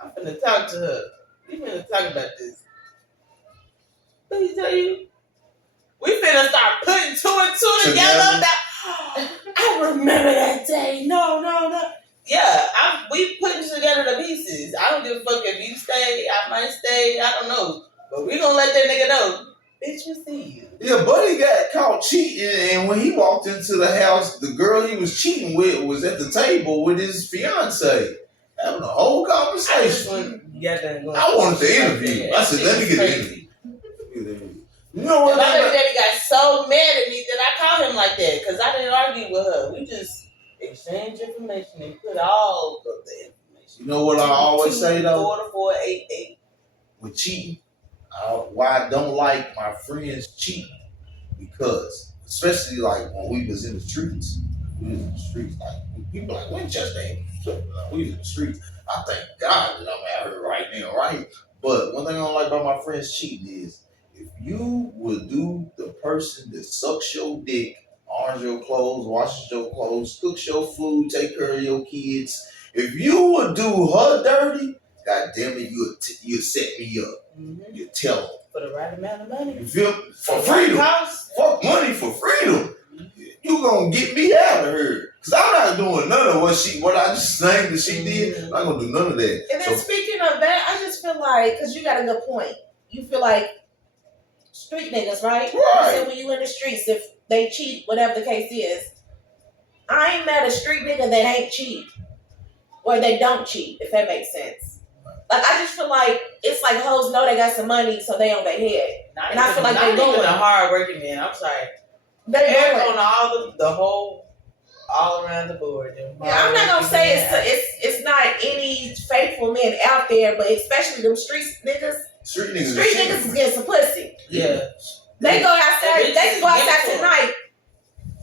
I'm finna talk to her. We finna talk about this. Let me tell you, we finna start putting two and two together. I remember that day. No. Yeah, we putting together the pieces. I don't give a fuck if you stay, I might stay, I don't know. But we gonna let that nigga know. Bitch, we see you. Yeah, Buddy got caught cheating, and when he walked into the house, the girl he was cheating with was at the table with his fiance, having a whole conversation. I wanted the interview. I said, let me get the interview. You know what? My baby daddy got so mad at me that I called him like that because I didn't argue with her. We just exchanged information and put all of the information. You know what I always say though? 44488. With cheating, why I don't like my friends cheating, because especially like when we was in the streets, like people like Winchester ain't we was in the streets. I thank God that I'm out here right now, right? But one thing I don't like about my friends cheating is if you would do the person that sucks your dick, irons your clothes, washes your clothes, cooks your food, take care of your kids, if you would do her dirty, God damn it, you'll set me up. Mm-hmm. You tell them. For the right amount of money. You feel me? For freedom. Fuck money for freedom. You gonna get me out of here. Cause I'm not doing none of what I just named that she did. I'm not gonna do none of that. And then speaking of that, I just feel like, cause you got a good point. You feel like street niggas, right? You said when you in the streets, if they cheat, whatever the case is, I ain't met a street nigga that ain't cheat. Or they don't cheat, if that makes sense. Like, I just feel like it's like hoes know they got some money, so they on their head. And I feel like they going. Not a hard working man. I'm sorry. They're on all around the board. Yeah, I'm not gonna say it's not any faithful men out there, but especially them street niggas. Street niggas is getting some pussy. Yeah. They go outside. They can go outside tonight.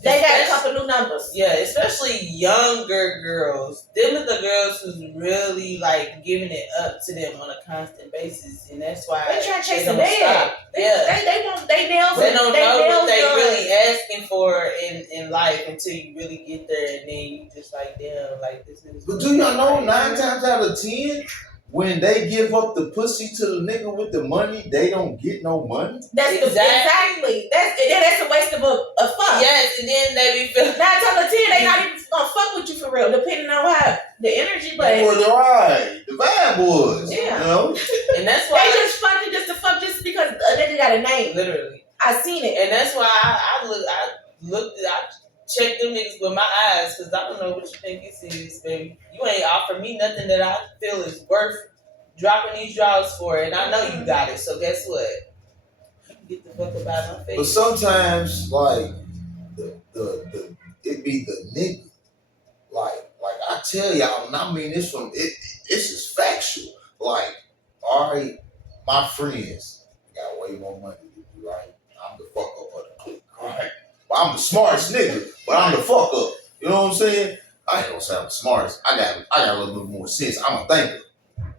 They got a couple new numbers. Yeah, especially younger girls. Them are the girls who's really like giving it up to them on a constant basis, and that's why they try to chase the bag. They want they nails. They don't know what they really asking for in life until you really get there, and then you just like, damn, like this is. But do y'all know 9 times out of 10? When they give up the pussy to the nigga with the money, they don't get no money. That's exactly. That's a waste of a fuck. Yes, and then they be feeling 9 times out of 10, they not even gonna fuck with you for real, depending on how the energy. But or the vibe was. Yeah. You know? And that's why they just fucking just to fuck just because a nigga got a name. Literally, I seen it, and that's why I check them niggas with my eyes, because I don't know what you think this is, baby. You ain't offer me nothing that I feel is worth dropping these draws for, and I know you got it, so guess what? You can get the fuck up out of my face. But sometimes, like, it be the nigga. Like I tell y'all, and I mean this this is factual. Like, all right, my friends got way more money than you, right? I'm the fuck up of the clique, right? I'm the smartest nigga, but I'm the fuck up. You know what I'm saying? I ain't gonna say I'm the smartest. I got a little bit more sense. I'm a thinker.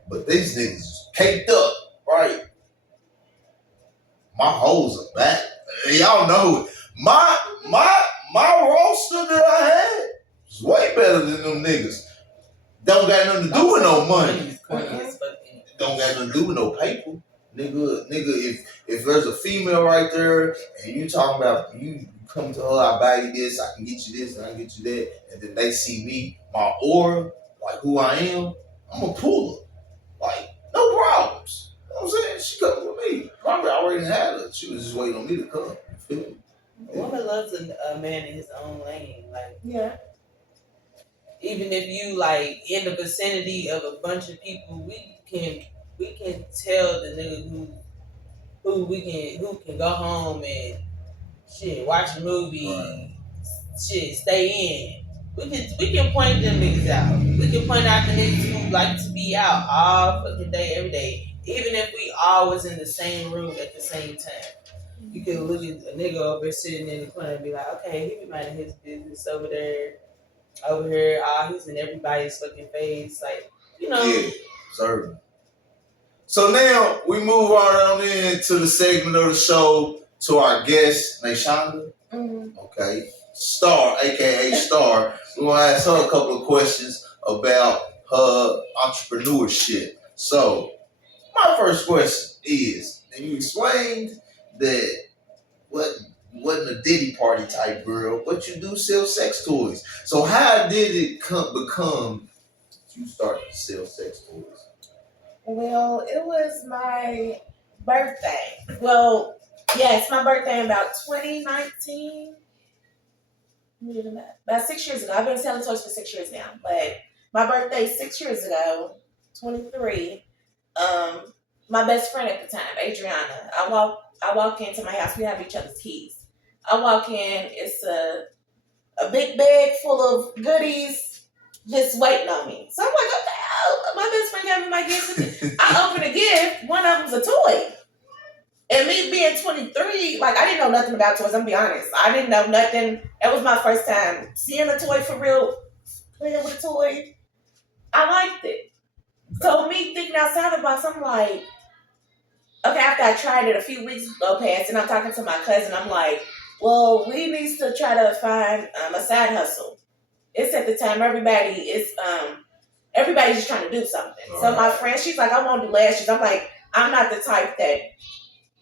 But these niggas is caked up, right? My hoes are back. Y'all know it. My roster that I had was way better than them niggas. Don't got nothing to do with no money. Don't got nothing to do with no paper. Nigga, if there's a female right there and you talking about you come to her, I buy you this, I can get you this, and I can get you that, and then they see me, my aura, like who I am, I'm gonna pull her. Like, no problems. You know what I'm saying? She come with me. Probably already had her. She was just waiting on me to come. You feel me? A woman loves a man in his own lane. Like, yeah. even if you like in the vicinity of a bunch of people, we can tell the nigga who can go home and shit, watch a movie, Right. shit, stay in. We can point them niggas out. We can point out the niggas who like to be out all fucking day, every day. Even if we all was in the same room at the same time. You can look at a nigga over sitting in the corner and be like, okay, he be minding his business over there, over here, he's in everybody's fucking face. Like, Yeah, certainly. So now we move on into the segment of the show to our guest, Nashonda. Mm-hmm. Okay. Star, aka Star. We're gonna ask her a couple of questions about her entrepreneurship. So my first question is, and you explained that wasn't a Diddy party type girl, but you do sell sex toys. So how did it become you started to sell sex toys? Well, it was my birthday. Well, yes, my birthday in about 2019. About 6 years ago. I've been selling toys for 6 years now. But my birthday 6 years ago, 23. My best friend at the time, Adriana. I walk into my house. We have each other's keys. I walk in. It's a big bag full of goodies, just waiting on me. So I'm like, what the hell? My best friend gave me my gift. I opened a gift. One of them's a toy. And me being 23, like, I didn't know nothing about toys. I'm gonna be honest. I didn't know nothing. That was my first time seeing a toy for real, playing with a toy. I liked it. So me thinking outside the box, I'm like, okay, after I tried it, a few weeks go past, and I'm talking to my cousin. I'm like, well, we need to try to find a side hustle. It's at the time everybody's just trying to do something. All so right. my friend, she's like, I want to do lashes. I'm like, I'm not the type that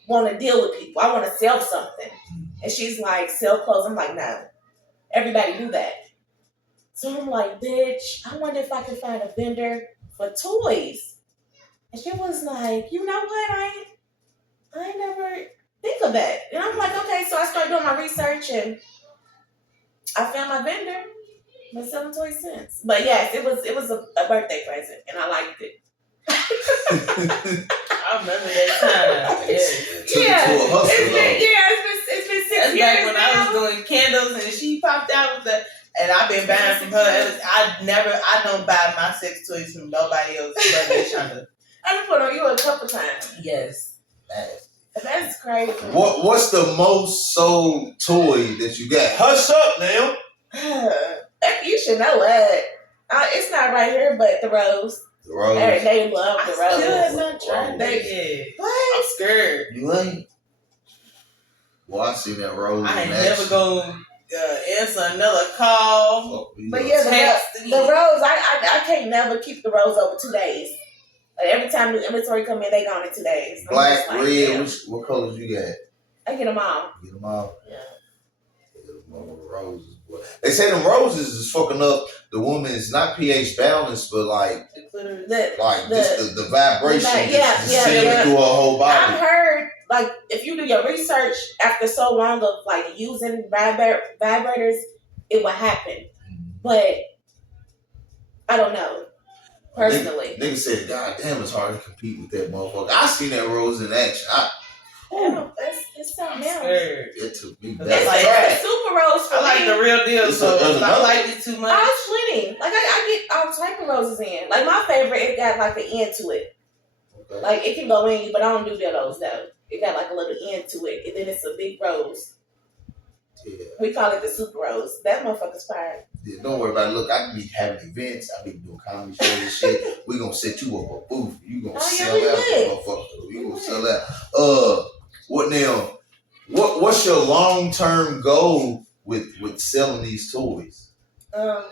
want to deal with people. I want to sell something. And she's like, sell clothes. I'm like, no. Everybody do that. So I'm like, bitch, I wonder if I can find a vendor for toys. And she was like, you know what? I never think of that. And I'm like, okay. So I started doing my research and I found my vendor. Been selling toys since. But yes, it was a birthday present and I liked it. I remember that time. It's been 6 years. Back when I was doing candles and she popped out with the, and I've been buying from her. I don't buy my sex toys from nobody else but Nashonda. I done put on you a couple times. Yes. That's crazy. What's the most sold toy that you got? Hush up now. You should know what. It's not right here, but the rose. The rose. They love the rose. Still have not tried that yet. What? I'm scared. You ain't? Well, I seen that rose. I ain't in never action. gonna answer another call. Fuck me But up. yeah, the rose, I can't never keep the rose over 2 days. Like every time new inventory come in, they gone in 2 days. Black, like, red, damn. what colors you got? I get them all. Get them all. Yeah. Get them all the roses. Boy. They say them roses is fucking up the woman's not pH balance, but like The clitoris. just the vibration just sending through her whole body. I've heard, like, if you do your research after so long of like using vibrators, it will happen. But I don't know. Personally. Nigga said, God damn, it's hard to compete with that motherfucker. I seen that rose in action. It's something else. It took me back. That's like It's a super rose for I like me. the real deal, so if I like it too much. I was plenty. Like I get all type of roses in. Like my favorite, it got like an end to it. Okay. Like it can go in you, but I don't do dildos though. It got like a little end to it, and then it's a big rose. Yeah. We call it the super rose. That motherfucker's fire. Yeah, don't worry about it. Look, I be having events. I be doing comedy shows and shit. We gonna set you up a booth. You gonna sell out, motherfucker. You gonna sell out. What now? What's your long-term goal with selling these toys? I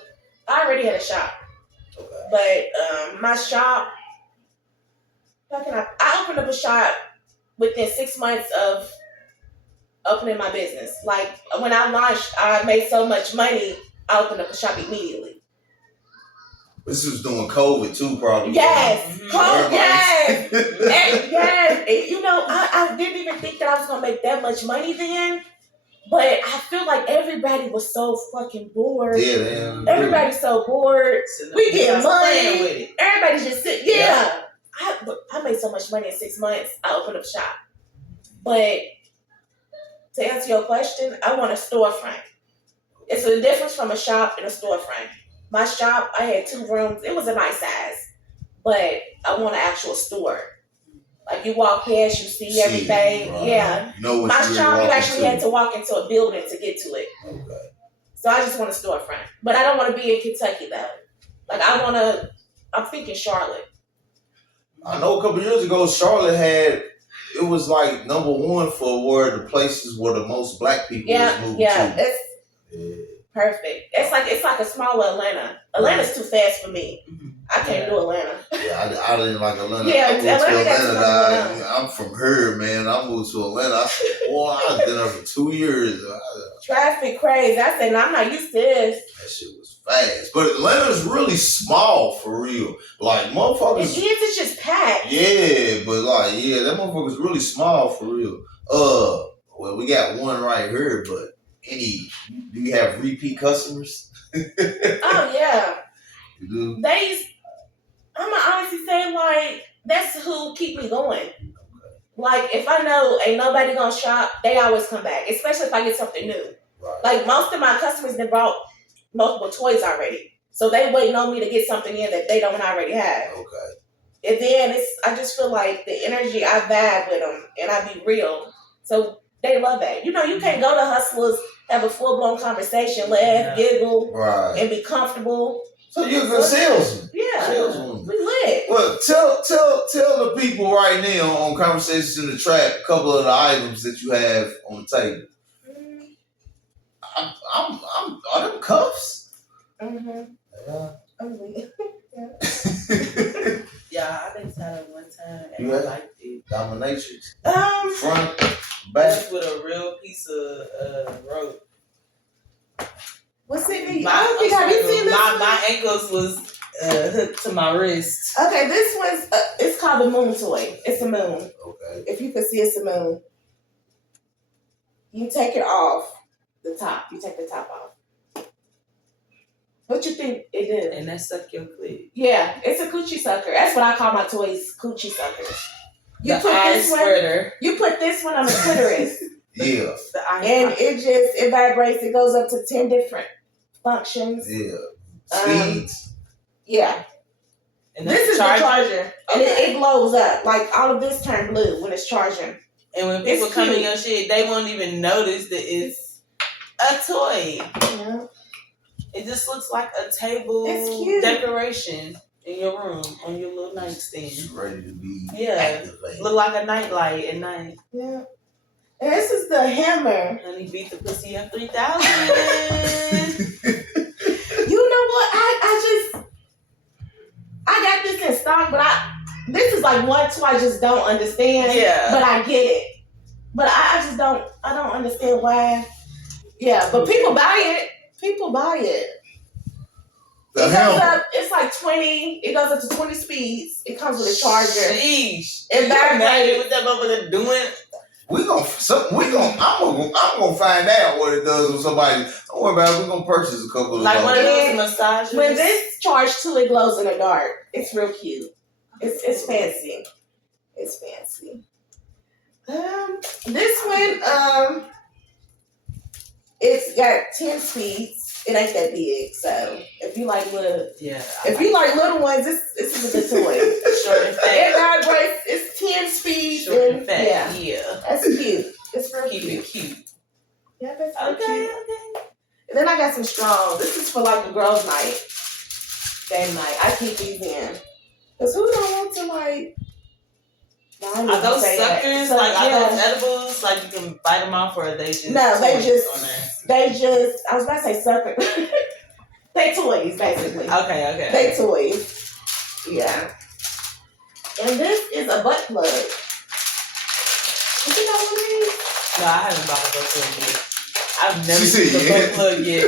already had a shop, Okay. but my shop. How can I opened up a shop within 6 months of opening my business. Like when I launched, I made so much money. I opened up a shop immediately. This was doing COVID too, probably. Yes, Everybody- yes, and, yes. And, you know, I didn't even think that I was gonna make that much money then. But I feel like everybody was so fucking bored. Yeah, man. Everybody's so bored. We get money. With it. Everybody's just sitting. Yeah. I made so much money in 6 months. I opened up shop. But to answer your question, I want a storefront. It's a difference from a shop and a storefront. My shop, I had 2 rooms. It was a nice size. But I want an actual store. Like you walk past, you see everything. Right. Yeah. My shop, you actually had to walk into a building to get to it. Okay. So I just want a storefront. But I don't want to be in Kentucky though. Like I'm thinking Charlotte. I know a couple years ago, Charlotte it was like number 1 for where the places where the most black people was moving to. It's perfect. It's like a smaller Atlanta. Atlanta's too fast for me. I can't do Atlanta. Yeah, I didn't like Atlanta. Yeah, I moved to Atlanta. I'm from here, man. I moved to Atlanta. I said, boy, I was there for 2 years. Traffic crazy. I said, no, I'm not used to this. That shit was fast. But Atlanta's really small for real. Like, motherfuckers. It's just packed. Yeah, but that motherfucker's really small for real. Well, we got one right here, but do you have repeat customers? Oh, yeah. You do? I'm gonna honestly say, like, that's who keep me going. Okay. Like, if I know ain't nobody gonna shop, they always come back, especially if I get something new. Right. Like, most of my customers, they brought multiple toys already. So they waiting on me to get something in that they don't already have. Okay. And then I just feel like the energy, I vibe with them, and I be real. So they love that. You know, you can't go to Hustlers, have a full-blown conversation, laugh, giggle, and be comfortable. So you're a good salesman. Yeah. Saleswoman. We lit. Well, tell the people right now on Conversations in the Trap a couple of the items that you have on the table. Are them cuffs? Mm-hmm. Yeah. Yeah, I've been tied up one time and I liked it. Dominatrix. Front, back. Just with a real piece of rope. What's Sydney? I don't think I've seen this. My ankles was hooked to my wrist. Okay, this one's it's called a moon toy. It's a moon. Okay. If you can see, it's a moon. You take it off the top. You take the top off. What you think it is? And that suck your clit. Yeah, it's a coochie sucker. That's what I call my toys, coochie suckers. You put this one on the clitoris. Yeah. And it vibrates. It goes up to 10 different functions. Yeah. Speeds. Yeah. And this is the charger. And it glows up. Like all of this turn blue when it's charging. And when people come in your shit, they won't even notice that it's a toy. Yeah. It just looks like a table decoration in your room on your little nightstand. It's ready to be activated. Look like a nightlight at night. Yeah. And this is the hammer. Honey beat the pussy up 3,000. You know what? I got this in stock, but this is like one toy I just don't understand. Yeah. But I get it. But I don't understand why. Yeah, but people buy it. People buy it. It's like 20. It goes up to 20 speeds. It comes with a charger. Sheesh. It vibrates. What that motherfucker doing? I'm gonna find out what it does with somebody. Don't worry about it. We're gonna purchase a couple of like one of those massages. When this charged too, it glows in the dark. It's real cute. It's fancy. It's fancy. This one, it's got 10 speeds. It ain't that big, so if you like little ones, this is a good toy. Short and fat. It vibrates. It's 10 speeds. Short and fat. Yeah. That's cute. It's real cute. Keep it cute. Yeah, that's real cute. Okay. And then I got some strong. This is for like the girls' night. Game night. I keep these in. Cause who don't want to like? Are those suckers? Are those edibles? Like you can bite them off, or they just? No, they just. I was about to say sucker. They toys, basically. Okay. They toys. Yeah. And this is a butt plug. You know what I mean? No, I haven't bought a butt plug yet. I've never seen a butt plug yet.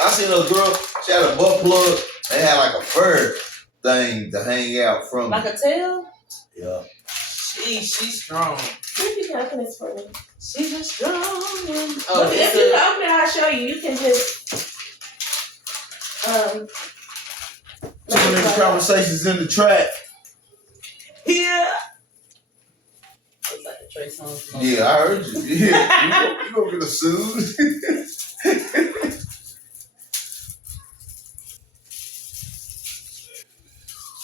I seen a girl. She had a butt plug. They had like a fur thing to hang out from. Like a tail? Yeah. She's strong. See if you can open this for me. She's a strong one. Oh, if you can open it, I'll show you. You can just Some of these conversations in the track. Yeah. It's like a Trey Songz. Yeah, I heard you. Yeah, you gonna get a suit.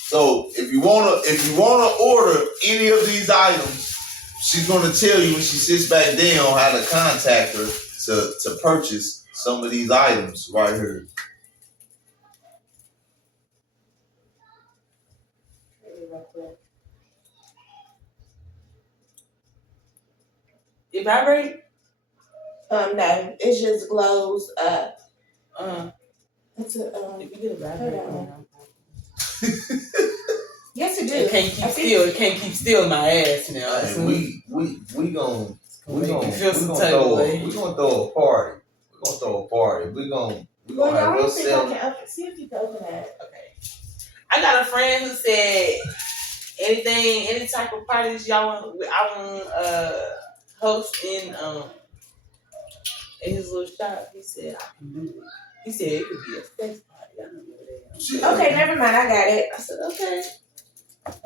So if you wanna order any of these items, she's gonna tell you when she sits back down how to contact her to purchase some of these items right here. It vibrate? No, it just glows up. It's a If you get a vibrate, yes, it do. It can't keep still my ass now. Hey, we gonna feel some type throw of way. we gonna throw a party. We're gonna throw a party. We gonna Well, have I don't us think I sell. can open. See if you can open that. Okay. I got a friend who said any type of parties y'all want, I want host in his little shop. He said I can do it. He said it could be a sex party. I don't know what it Okay, never mind. I got it. I said okay.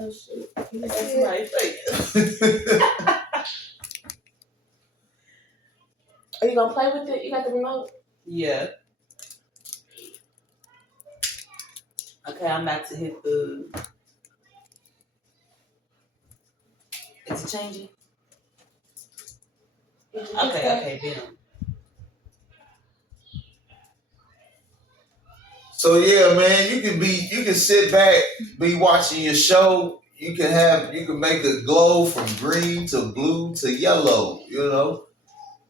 Oh shit. That's somebody's face. Are you gonna play with it? You got the remote? Yeah. Okay, I'm about to hit the. Is it changing? Okay, then. So yeah, man, you can sit back, be watching your show. You can make a glow from green to blue to yellow. You know,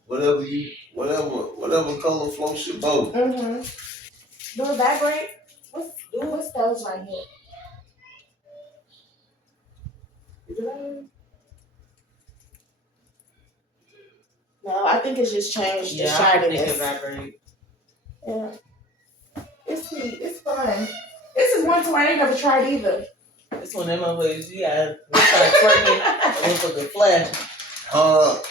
whatever color floats your boat. Mm-hmm. Do it vibrate? What's those right here? No, I think it's just changed the I think it shininess. vibrate. Yeah. It's neat. It's fun. This is one toy I ain't never tried either. It's one of them motherfuckers. You gotta start twerking. Look for the flash.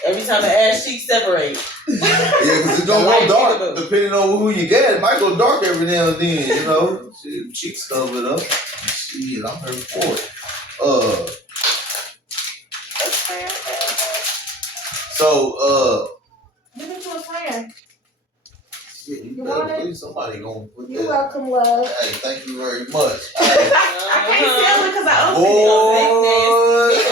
Every time the ass cheeks separate. Yeah, because it's gonna go dark depending on who you get. It might go dark every now and then. You know, cheeks covered up. Shit, I'm here for it. So Give it to a friend. shit, you You better want it? believe somebody gonna put You're that. welcome, love. Hey, thank you very much. Hey, I can't tell it because I opened boy, it.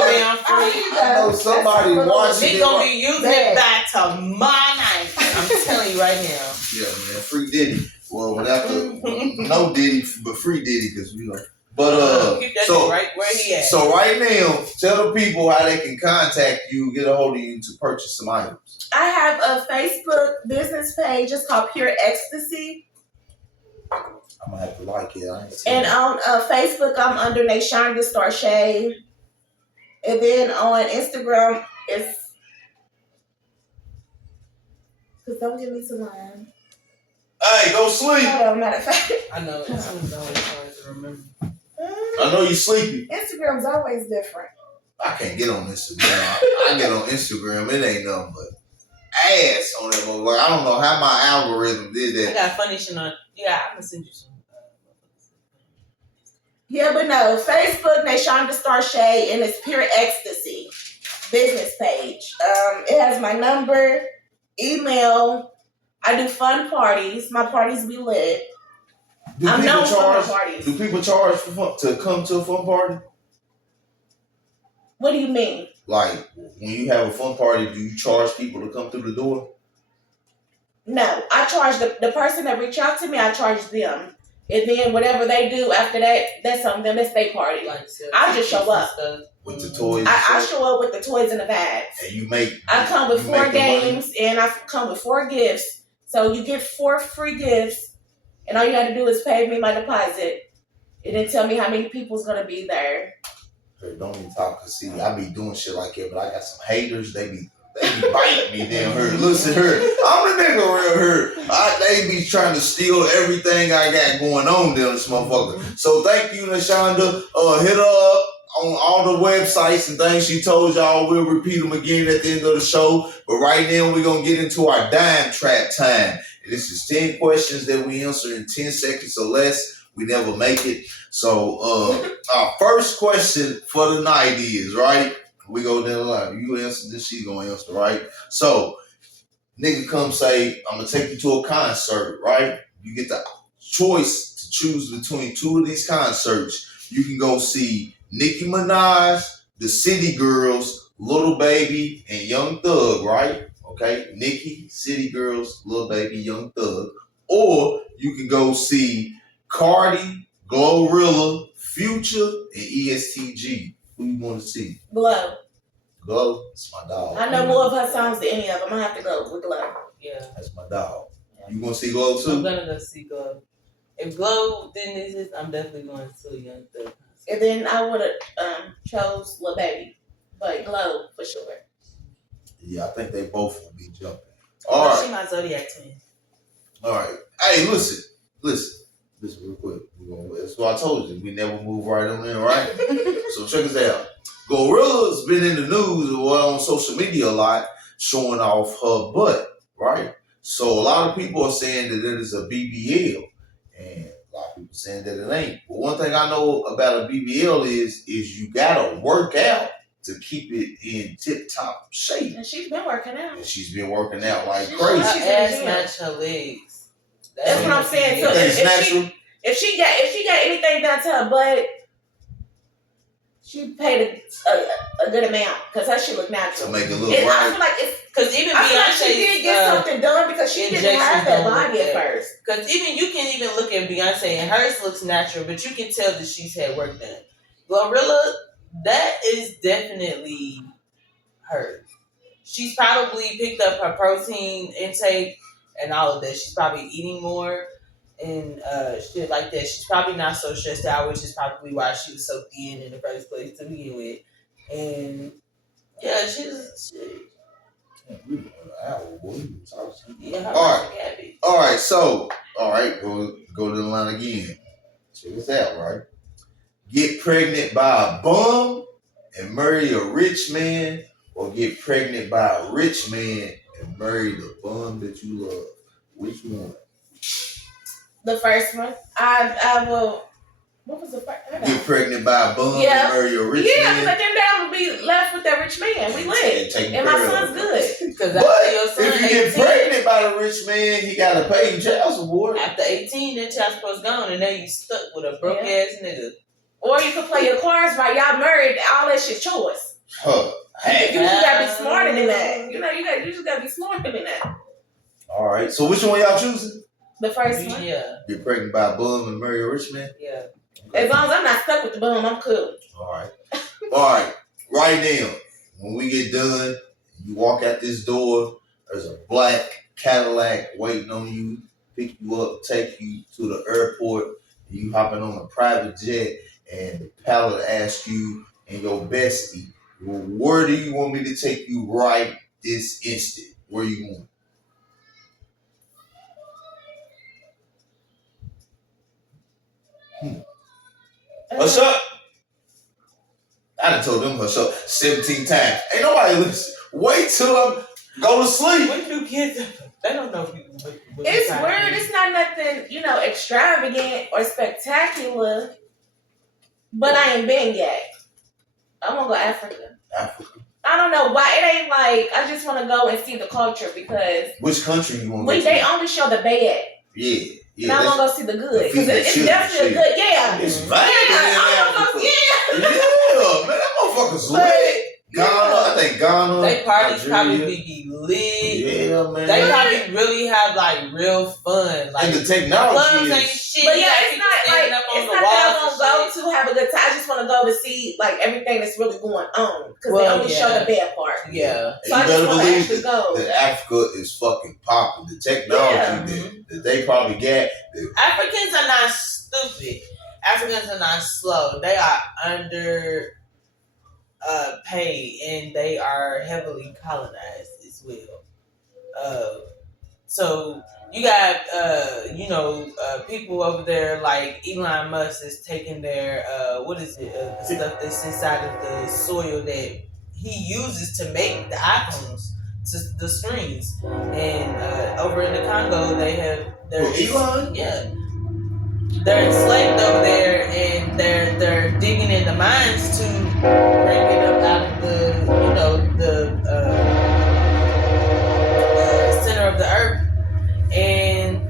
I know somebody watching She it. gonna be using it back tomorrow night. I'm telling you right now. Yeah, man, free Diddy. Well, without the no Diddy, but free Diddy, because you know. But keep that so right where he at. So right now, tell the people how they can contact you, get a hold of you to purchase some items. I have a Facebook business page. It's called Pure Ecstasy. I'm gonna have to like it. I ain't seen And it. on Facebook, I'm under Nashonda Starsha. And then on Instagram, it's. Because don't give me some line. Hey, go sleep. Hold on, matter of fact. I know it's always hard to remember. I know you sleepy. Instagram's always different. I can't get on Instagram. I get on Instagram. It ain't nothing but ass on that motherfucker. I don't know how my algorithm did I that. got funny shit on. Yeah, I'm gonna send you some. Yeah, but no, Facebook, Nashonda Starsha, and it's Pure Ecstasy business page. It has my number, email. I do fun parties. My parties be lit. I'm known for my parties. Do people charge for fun, to come to a fun party? What do you mean? Like, when you have a fun party, do you charge people to come through the door? No, I charge the person that reach out to me, I charge them. And then whatever they do after that, that's on them. That's their party. Like, I just show up. With the toys? I show up with the toys and the bags. And you make... I come with you 4 make the games and I come with 4 gifts. So you get 4 free gifts. And all you got to do is pay me my deposit. And then tell me how many people's going to be there. Hey, don't even talk, because see, I be doing shit like that, but I got some haters. They be biting me down here. Listen here, I'm the nigga around here. They be trying to steal everything I got going on down this motherfucker. So thank you, Nashonda. Hit her up. on all the websites and things she told y'all. We'll repeat them again at the end of the show. But right now, we're going to get into our dime trap time. And this is 10 questions that we answer in 10 seconds or less. We never make it. So our first question for the night is, right? We go down the line. You answer this, she going to answer, right? So, nigga come say, I'm going to take you to a concert, right? You get the choice to choose between two of these concerts. You can go see Nicki Minaj, the City Girls, Little Baby, and Young Thug, right? Okay, Nicki, City Girls, Little Baby, Young Thug. Or you can go see Cardi, Glorilla, Future, and ESTG. Who you want to see? Glow. Glow, that's my dog. I know more of her songs than any of them. I have to go with Glow. Yeah. That's my dog. You gonna see Glow too? I'm gonna go see Glow. If Glow didn't exist, I'm definitely going to Young Thug. And then I would have chose Lil Baby, but Glow for sure. Yeah, I think they both will be jumping. All All right. She my Zodiac twin. All right. Hey, listen real quick. That's what I told you. We never move right on in, right? So check us out. Gorilla's been in the news or on social media a lot, showing off her butt, right? So a lot of people are saying that it is a BBL, and a lot of people saying that it ain't. But one thing I know about a BBL is you gotta work out to keep it in tip-top shape. And she's been working out. And she's been working out like She's crazy. Her ass match her legs. That's what I'm saying. You So think it's natural? if she got anything done to her butt, she paid a good amount because her shit look natural. To make it look I right. feel like it's because even I feel like Beyonce she did get something done because she didn't have that body at first. Because even you can even look at Beyonce and hers looks natural, but you can tell that she's had work done. Glorilla, that is definitely hers. She's probably picked up her protein intake and all of that. She's probably eating more and shit like that. She's probably not so stressed out, which is probably why she was so thin in the first place to begin with. And yeah, she's yeah, all right, so go to the line again. Check this out, right? Get pregnant by a bum and marry a rich man, or get pregnant by a rich man and marry the bum that you love. Which one? The first one. I will. What was the first? Get pregnant by a bum and marry a rich man. Yeah, because at the end of the day, I'm going to be left with that rich man. We lit. And my son's good. But if you get pregnant by the rich man, he got to pay you child support. After 18, that child support's gone, and then you stuck with a broke ass nigga. Or you can play your cards right. Y'all married. All that shit choice. Hey. You just got to be smarter than that. You just got to be smarter than that. All right. So which one y'all choosing? The first one. Yeah. Get pregnant by a bum and marry a rich man? Yeah. As long as I'm not stuck with the bum, I'm cool. All right. Right now, when we get done, you walk out this door, there's a black Cadillac waiting on you, pick you up, take you to the airport, and you hopping on a private jet, and the pilot asks you and your bestie, where do you want me to take you right this instant? Where you want? Hush up. I done told them hush up 17 times. Ain't nobody listen. Wait till I go to sleep. What do kids? They don't know. It's weird. It's not nothing, extravagant or spectacular. But I ain't been yet. I'm gonna go Africa. I don't know why. It ain't like I just want to go and see the culture because. Which country you want to go to? They only show the bad. Yeah. And I'm gonna go see the good because it's definitely a good. Yeah. It's bad. Yeah, man, that motherfucker's lit. Ghana, I think Ghana. They parties Nigeria. probably be lit. Yeah, man. They probably really have like real fun. Like and the technology clubs ain't is. shit. But yeah, it's not like up on it's the not that I'm walls gonna go to have a good time. I just want to go to see like everything that's really going on because they only show the bad part. Yeah. So I just want to actually go. That Africa is fucking popping. The technology that they probably get. Africans are not stupid. Africans are not slow. They are under paid and they are heavily colonized as well. So you got people over there like Elon Musk is taking their the stuff that's inside of the soil that he uses to make the iPhones, to the screens, and over in the Congo they have Elon? yeah, they're enslaved over there, and they're digging in the mines to bring it up out of the center of the earth, and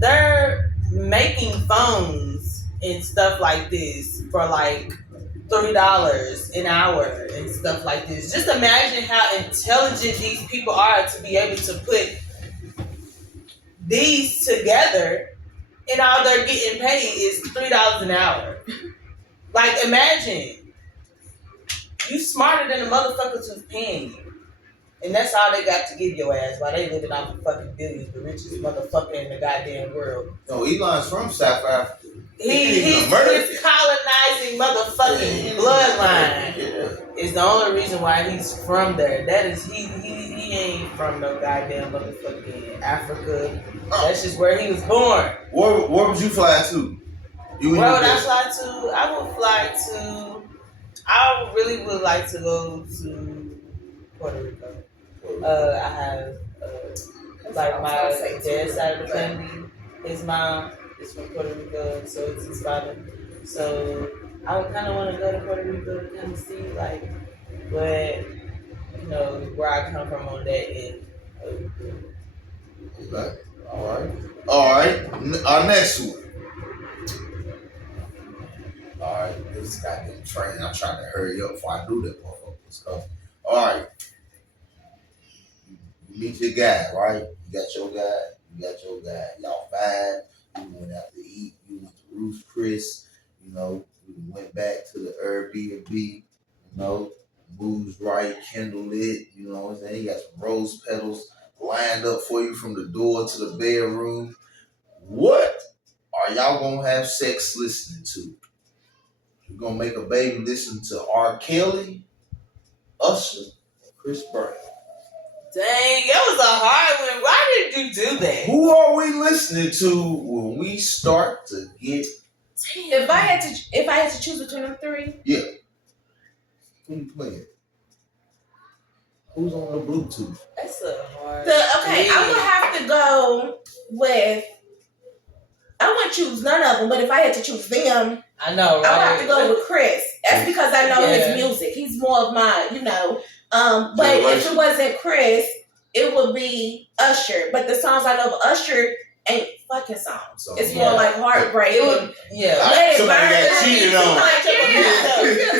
they're making phones and stuff like this for like $3 an hour and stuff like this. Just imagine how intelligent these people are to be able to put these together, and all they're getting paid is $3 an hour. Like, imagine you smarter than the motherfuckers who's paying you. And that's all they got to give your ass while they living off of fucking billions, the richest motherfucker in the goddamn world. No, Elon's from South Africa. He's colonizing motherfucking bloodline. Yeah. Is the only reason why he's from there. That is, he ain't from no goddamn motherfucking Africa. That's just where he was born. Where would you fly to? Where would I fly to? I would fly to. I really would like to go to Puerto Rico. I have like my dad's side of the family. His mom is from Puerto Rico, so it's his father. So I would kind of want to go to Puerto Rico to kind of see like what where I come from on that end. Okay. All right. Our next one. All right. This goddamn train. I'm trying to hurry up before I do that, motherfucker. Let's go. All right. You meet your guy, right? You got your guy. Y'all vibe. You went out to eat. You went to Ruth's Chris. We went back to the Airbnb. Moves right, candle lit. You know what I'm saying? You got some rose petals lined up for you from the door to the bedroom. What are y'all gonna have sex listening to? You're gonna make a baby listen to R. Kelly, Usher, Chris Brown. Dang, that was a hard one. Why did you do that? Who are we listening to when we start to get? If I had to choose between them three, Yeah. Who you playing? Who's on the Bluetooth? That's a hard. I would have to go with. I wouldn't choose none of them, but if I had to choose them, I know, right? I would have to go with Chris. That's because I know his music. He's more of my, But if it wasn't Chris, it would be Usher. But the songs I know of Usher ain't fucking songs. It's more like heartbreak. Somebody got cheated on.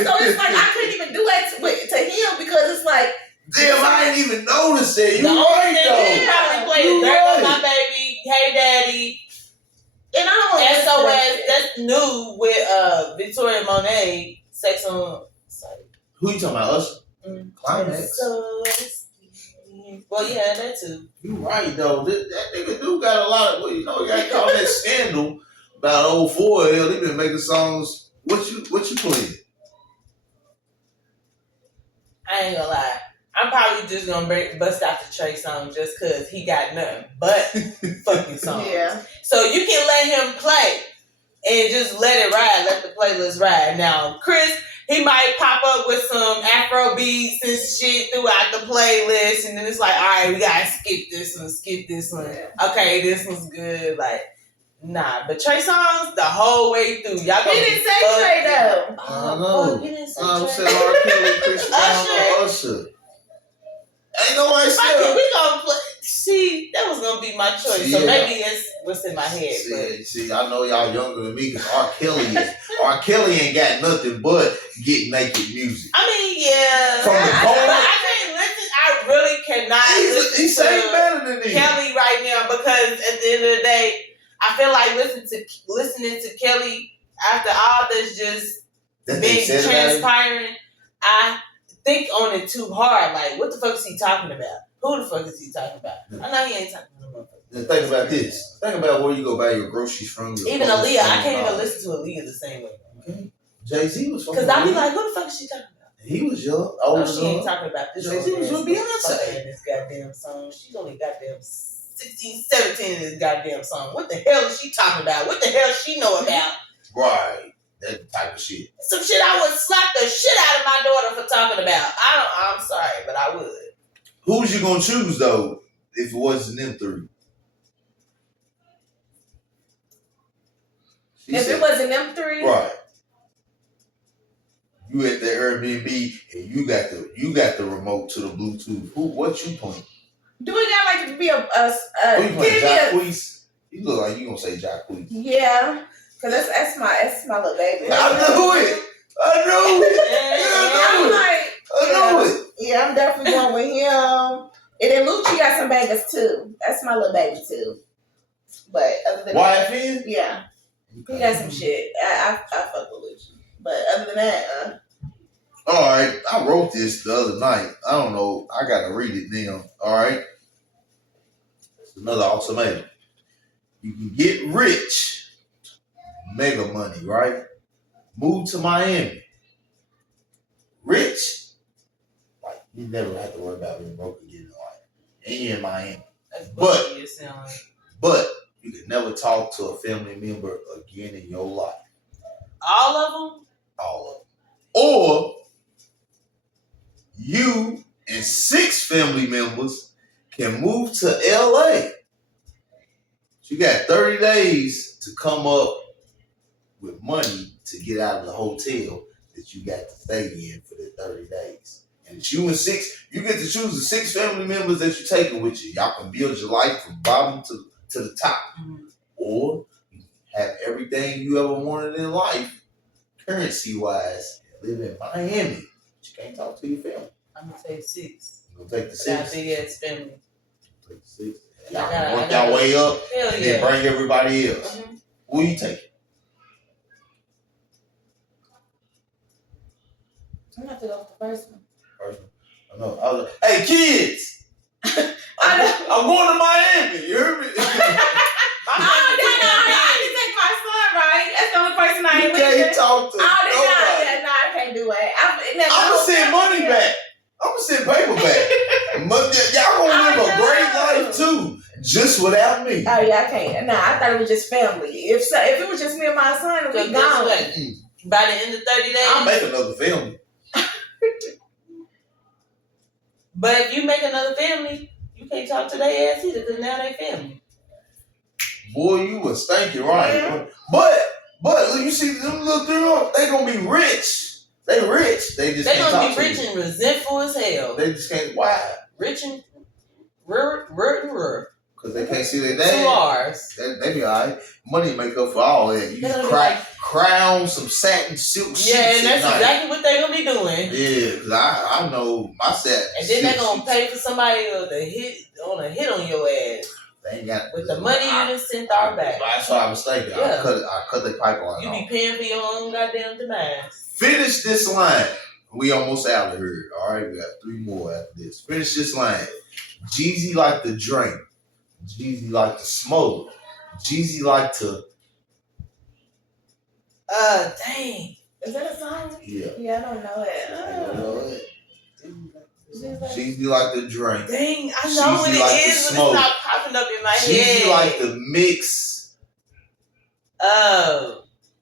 So it's like I couldn't even do that to him because it's like. Damn, I didn't even notice that. The only thing he probably played There Goes My Baby, Hey Daddy, and I don't SOS. That's new with Victoria Monet. Sex on. Sorry. Who you talking about? Usher? Climax. Well, yeah, that too. You right though. That nigga do got a lot of. You got caught that scandal about 04. Hell, they been making songs. What you playing? I ain't gonna lie. I'm probably just gonna bust out the Trey song just cause he got nothing but fucking songs. Yeah. So you can let him play and just let it ride, let the playlist ride. Now, Chris, he might pop up with some Afro beats and shit throughout the playlist, and then it's like, all right, we gotta skip this one. Okay, this one's good. Like, nah, but Trey songs the whole way through. Y'all He didn't say Trey though. I know. He didn't say I Trey. said R. Kelly, Chris Brown, or Usher. Ain't nobody said. We gonna play. See, that was gonna be my choice. So maybe it's what's in my head. See, I know y'all younger than me because R. Kelly ain't got nothing but get naked music. I mean, yeah. From the corner. But I can't listen. I really cannot listen He's to better than me. Kelly right now because at the end of the day, I feel like listening to Kelly after all this just being transpiring, I think on it too hard. Like, what the fuck is he talking about? Who the fuck is he talking about? I know he ain't talking about motherfucker. Think about this. Think about where you go buy your groceries from. Even Aaliyah, I can't even listen to Aaliyah the same way. Okay. Jay-Z was from because I be like, who the fuck is she talking about? He was young. No, she ain't talking about this. She was with Beyonce. In this goddamn song. She's only goddamn 16, 17 in this goddamn song. What the hell is she talking about? What the hell she know about? Right. That type of shit. Some shit I would slap the shit out of my daughter for talking about. I'm sorry, but I would. Who's you gonna choose though if it wasn't them three? If it wasn't them three, right. You at the Airbnb and you got the remote to the Bluetooth. What you playing? Do we got like to be a Who you playing? Jacquees? You look like you gonna say Jacquees. Yeah, cause that's my little baby. I knew it. I knew it. Yeah, I'm definitely going with him. And then Lucci got some bangers too. That's my little baby too. But other than YFN? Yeah. He got some shit. I fuck with Lucci. But other than that, Alright, I wrote this the other night. I don't know. I gotta read it now. Alright. It's another ultimatum. You can get rich, mega money, right? Move to Miami. Rich. Like you never have to worry about being broke again in life. And you're in Miami. But you can never talk to a family member again in your life. All of them? All of them. Or you and 6 family members can move to LA. You got 30 days to come up with money to get out of the hotel that you got to stay in for the 30 days. And it's you and 6, you get to choose the 6 family members that you're taking with you. Y'all can build your life from bottom to the top. Mm-hmm. Or you have everything you ever wanted in life, currency-wise, and live in Miami. But you can't talk to your family. I'm going to take 6. You're going to take the 6? Got a big-ass family. Take the 6. Y'all can work your way up and then bring everybody else. Mm-hmm. Who you taking? I'm going to have to go with the first one. I know. Hey, kids! I'm going to Miami. You heard me? I can take my son, right? That's the only person I ain't with. You can't talk to nobody. I can't do it. I'm going to send money back. I'm going to send paper back. Y'all going to live a great life, too. Just without me. Oh, yeah, I can't. Nah, I thought it was just family. If it was just me and my son, we'd gone. By the end of 30 days? I'll make another family. But if you make another family, you can't talk to their ass either because now they family. Boy, you was thinking right. Yeah. But you see them little girls, they gonna be rich. They rich. They gonna be rich and resentful as hell. They just can't. Why? Rich and rur. Because they can't see their dad. 2 R's. They be alright. Money make up for all that. You just crown some satin silk sheets. Yeah, and that's exactly what they gonna be doing. Yeah, because I know my satin. And then they gonna pay for somebody to hit on your ass. They ain't got with the money you just sent our back. That's what I was thinking. Yeah. I cut the pipeline. You be paying for your own goddamn demise. Finish this line. We almost out of here. All right, we got 3 more after this. Finish this line. Jeezy like to drink. Jeezy like to smoke. Jeezy like to. Dang. Is that a song? Yeah. Yeah, I don't know it. I don't know it. Jeezy like to drink. Dang, I know what it is, but it's not popping up in my head. Jeezy like to mix.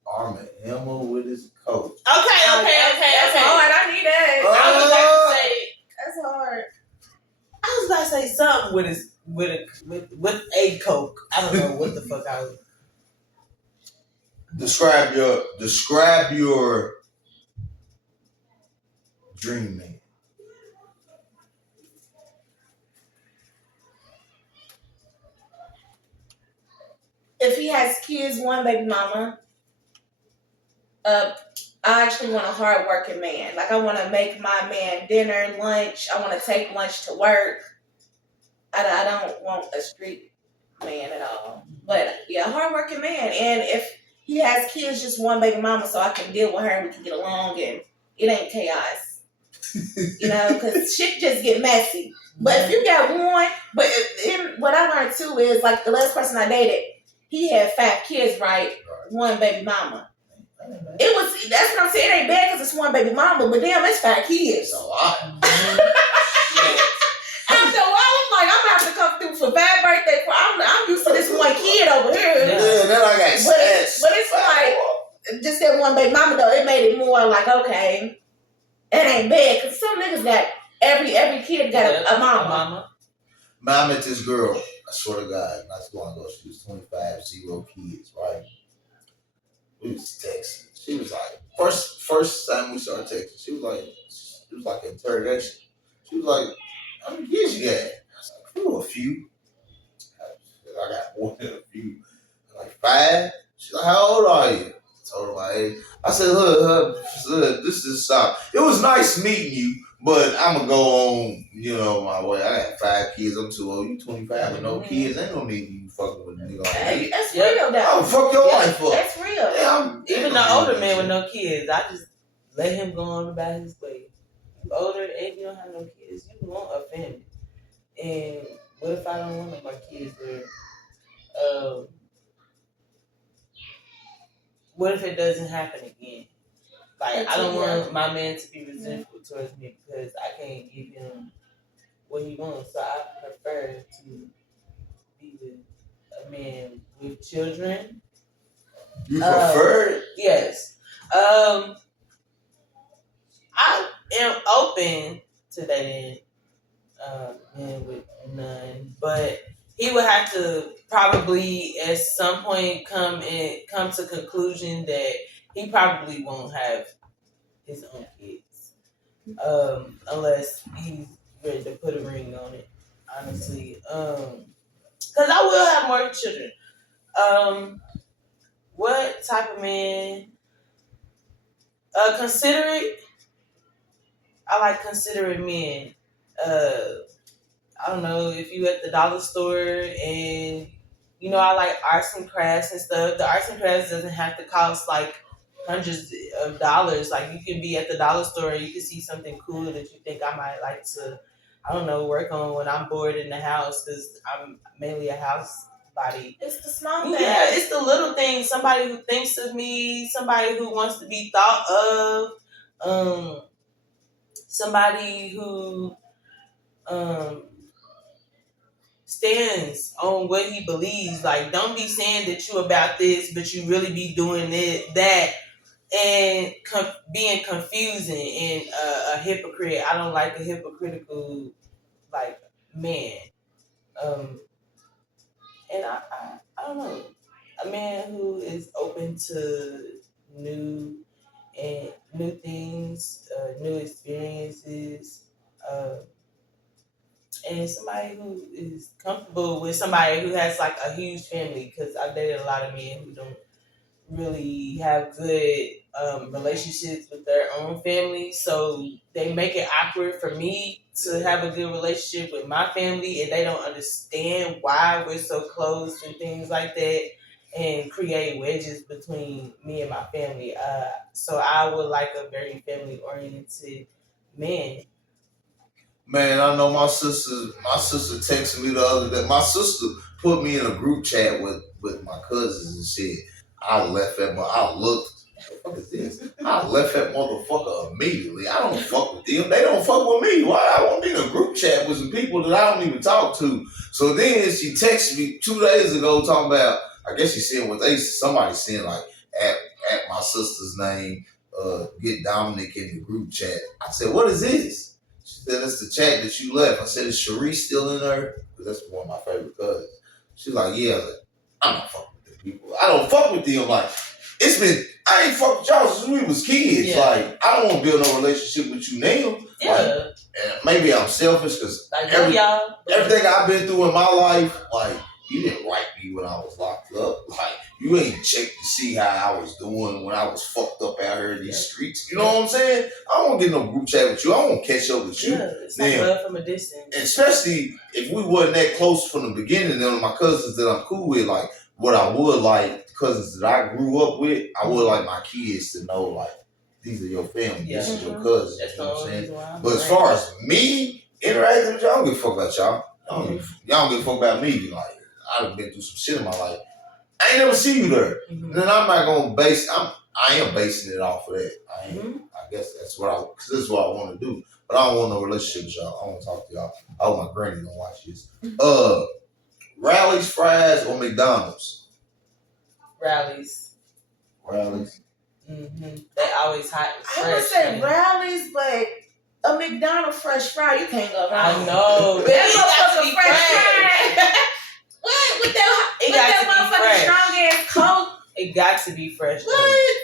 Arm & Hammer with his coat. Okay. That's hard. I need that. I was about to say. That's hard. I was about to say something with a Coke. I don't know what the fuck I was. Describe your dream man. If he has kids, 1 baby mama. I actually want a hard-working man. Like, I want to make my man dinner, lunch. I want to take lunch to work. I don't want a street man at all. But, yeah, a hard-working man. And if he has kids, just 1 baby mama so I can deal with her and we can get along and it ain't chaos. You know, because shit just get messy. But if you got 1, what I learned, too, is, like, the last person I dated, he had 5 kids, right? 1 baby mama. It was, that's what I'm saying. It ain't bad because it's one baby mama, but damn, it's 5 kids. It's a lot. After a while, I'm like, I'm gonna have to come through for 5 birthdays. I'm used to this one kid over here. Yeah, then I got stats. But it's like, just that one baby mama though, it made it more like, okay, it ain't bad. Because some niggas got, every kid got a mama. Man, I met this girl, I swear to God, not too long ago. She was 25, 0 kids, right? We was texting. She was like, first time we started texting, she was like, it was like an interrogation. She was like, how many kids you got? I was like, a few. I got more than a few. Like 5. She's like, how old are you? I told her my age. I said, look, this is stop. It was nice meeting you, but I'm going to go on, my way. I got 5 kids. I'm too old. You 25 with no kids. Ain't no need you fucking with a nigga like that. That's real, though. Oh, fuck your life up. That's real. Yeah, even the older man with no kids, I just let him go on about his way. You older and you don't have no kids, you want a family. And what if I don't want no more kids? Or what if it doesn't happen again? Like, I don't want my man to be resentful towards me because I can't give him what he wants. So I prefer to be with a man with children. You prefer it? Yes. I am open to dating men with none, but he would have to probably at some point come to conclusion that he probably won't have his own kids, unless he's ready to put a ring on it. Honestly, because I will have more children. What type of man? Considerate. I like considerate men. I don't know if you at the dollar store and I like arts and crafts and stuff. The arts and crafts doesn't have to cost like hundreds of dollars. Like, you can be at the dollar store and you can see something cool that you think I might like to, I don't know, work on when I'm bored in the house because I'm mainly a house body. It's the small things. Yeah, it's the little things. Somebody who thinks of me, somebody who wants to be thought of, somebody who stands on what he believes. Like, don't be saying that you about this, but you really be doing that, and being confusing and a hypocrite. I don't like a hypocritical man. And I don't know, a man who is open to new things, new experiences, and somebody who is comfortable with somebody who has like a huge family. Because I've dated a lot of men who don't really have good relationships with their own family, so they make it awkward for me to have a good relationship with my family, and they don't understand why we're so close and things like that, and create wedges between me and my family. So I would like a very family oriented man. Man, I know my sister texted me the other day. My sister put me in a group chat with my cousins and shit. I looked, what the fuck is this? I left that motherfucker immediately. I don't fuck with them. They don't fuck with me. Why I want to be in a group chat with some people that I don't even talk to? So then she texted me 2 days ago talking about, I guess she said somebody saying like at my sister's name, get Dominic in the group chat. I said, what is this? She said, it's the chat that you left. I said, is Sharice still in there? Because that's one of my favorite cousins. She's like, yeah. I was like, I'm not fucking with them people. I don't fuck with them. Like, I ain't fucked with y'all since we was kids. Yeah. Like, I don't want to build no relationship with you now. Yeah. Like, and maybe I'm selfish because everything I've been through in my life, like, you didn't write me when I was locked up. Like, you ain't checked to see how I was doing when I was fucked up out here in these streets. You know what I'm saying? I don't want to get no group chat with you. I want to catch up with you. Yeah, it's like love from a distance. Especially if we wasn't that close from the beginning. Then my cousins that I'm cool with, like, what I would like, cousins that I grew up with, I would like my kids to know, like, these are your family. Yeah. This is your cousins. That's, you know what I'm saying? But as far as me interacting with y'all, I don't give a fuck about y'all. Y'all don't give a fuck about me. Like, I've been through some shit in my life. I ain't never seen you there. Mm-hmm. Then I'm not gonna I am basing it off of that. I guess that's cause this is what I want to do. But I don't want no relationship with y'all. I want to talk to y'all. I hope my granny don't watch this. Rally's fries or McDonald's? Rallies. Rally's. They always hot and fresh. I would say Rallies, but a McDonald's fresh fry, you can't go wrong. I know. That motherfucker fresh fry. What? With that motherfucking strong ass Coke? It got to be fresh. What?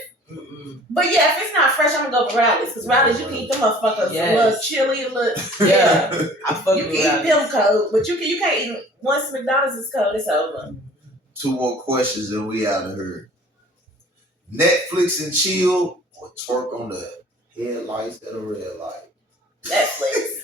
But yeah, if it's not fresh, I'm gonna go for Rallies. Because Rallies, you can eat them motherfuckers a little chili, a little. Yeah. I fuck you with can eat them cold, but you can't eat once McDonald's is cold, it's over. 2 more questions and we out of here. Netflix and chill or twerk on the headlights at a red light? Netflix.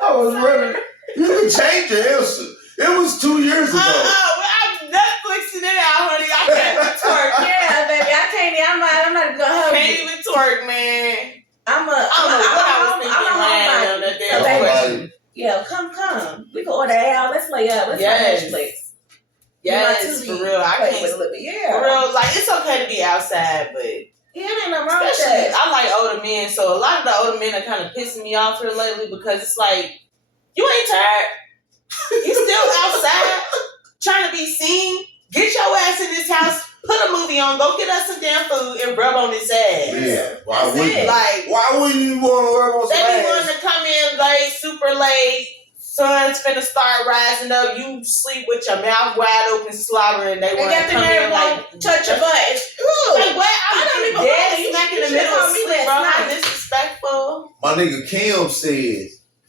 I was running. You can change your answer. It was 2 years ago. I'm Netflixing it out, honey. I can't even twerk. Yeah, baby, I can't. I'm not even gonna hold you. Can't even twerk, man. I don't know what I was thinking lying on that damn question. Yeah, come. We can order out. Let's lay up. Let's watch Netflix. Yes, for real. I can't. For real, like it's okay to be outside, but yeah, ain't nothing wrong with that. I like older men, so a lot of the older men are kind of pissing me off here lately because it's like you ain't tired. You still outside trying to be seen. Get your ass in this house. Put a movie on. Go get us some damn food and rub on this ass. Yeah. Why wouldn't you want to rub on some ass? They be wanting to come in late, super late. Sun's finna start rising up. You sleep with your mouth wide open, slobbering. They want to come in like touch your butt. Like what? I don't even dead smack in the middle of sleep, bro. How disrespectful. My nigga Kim said,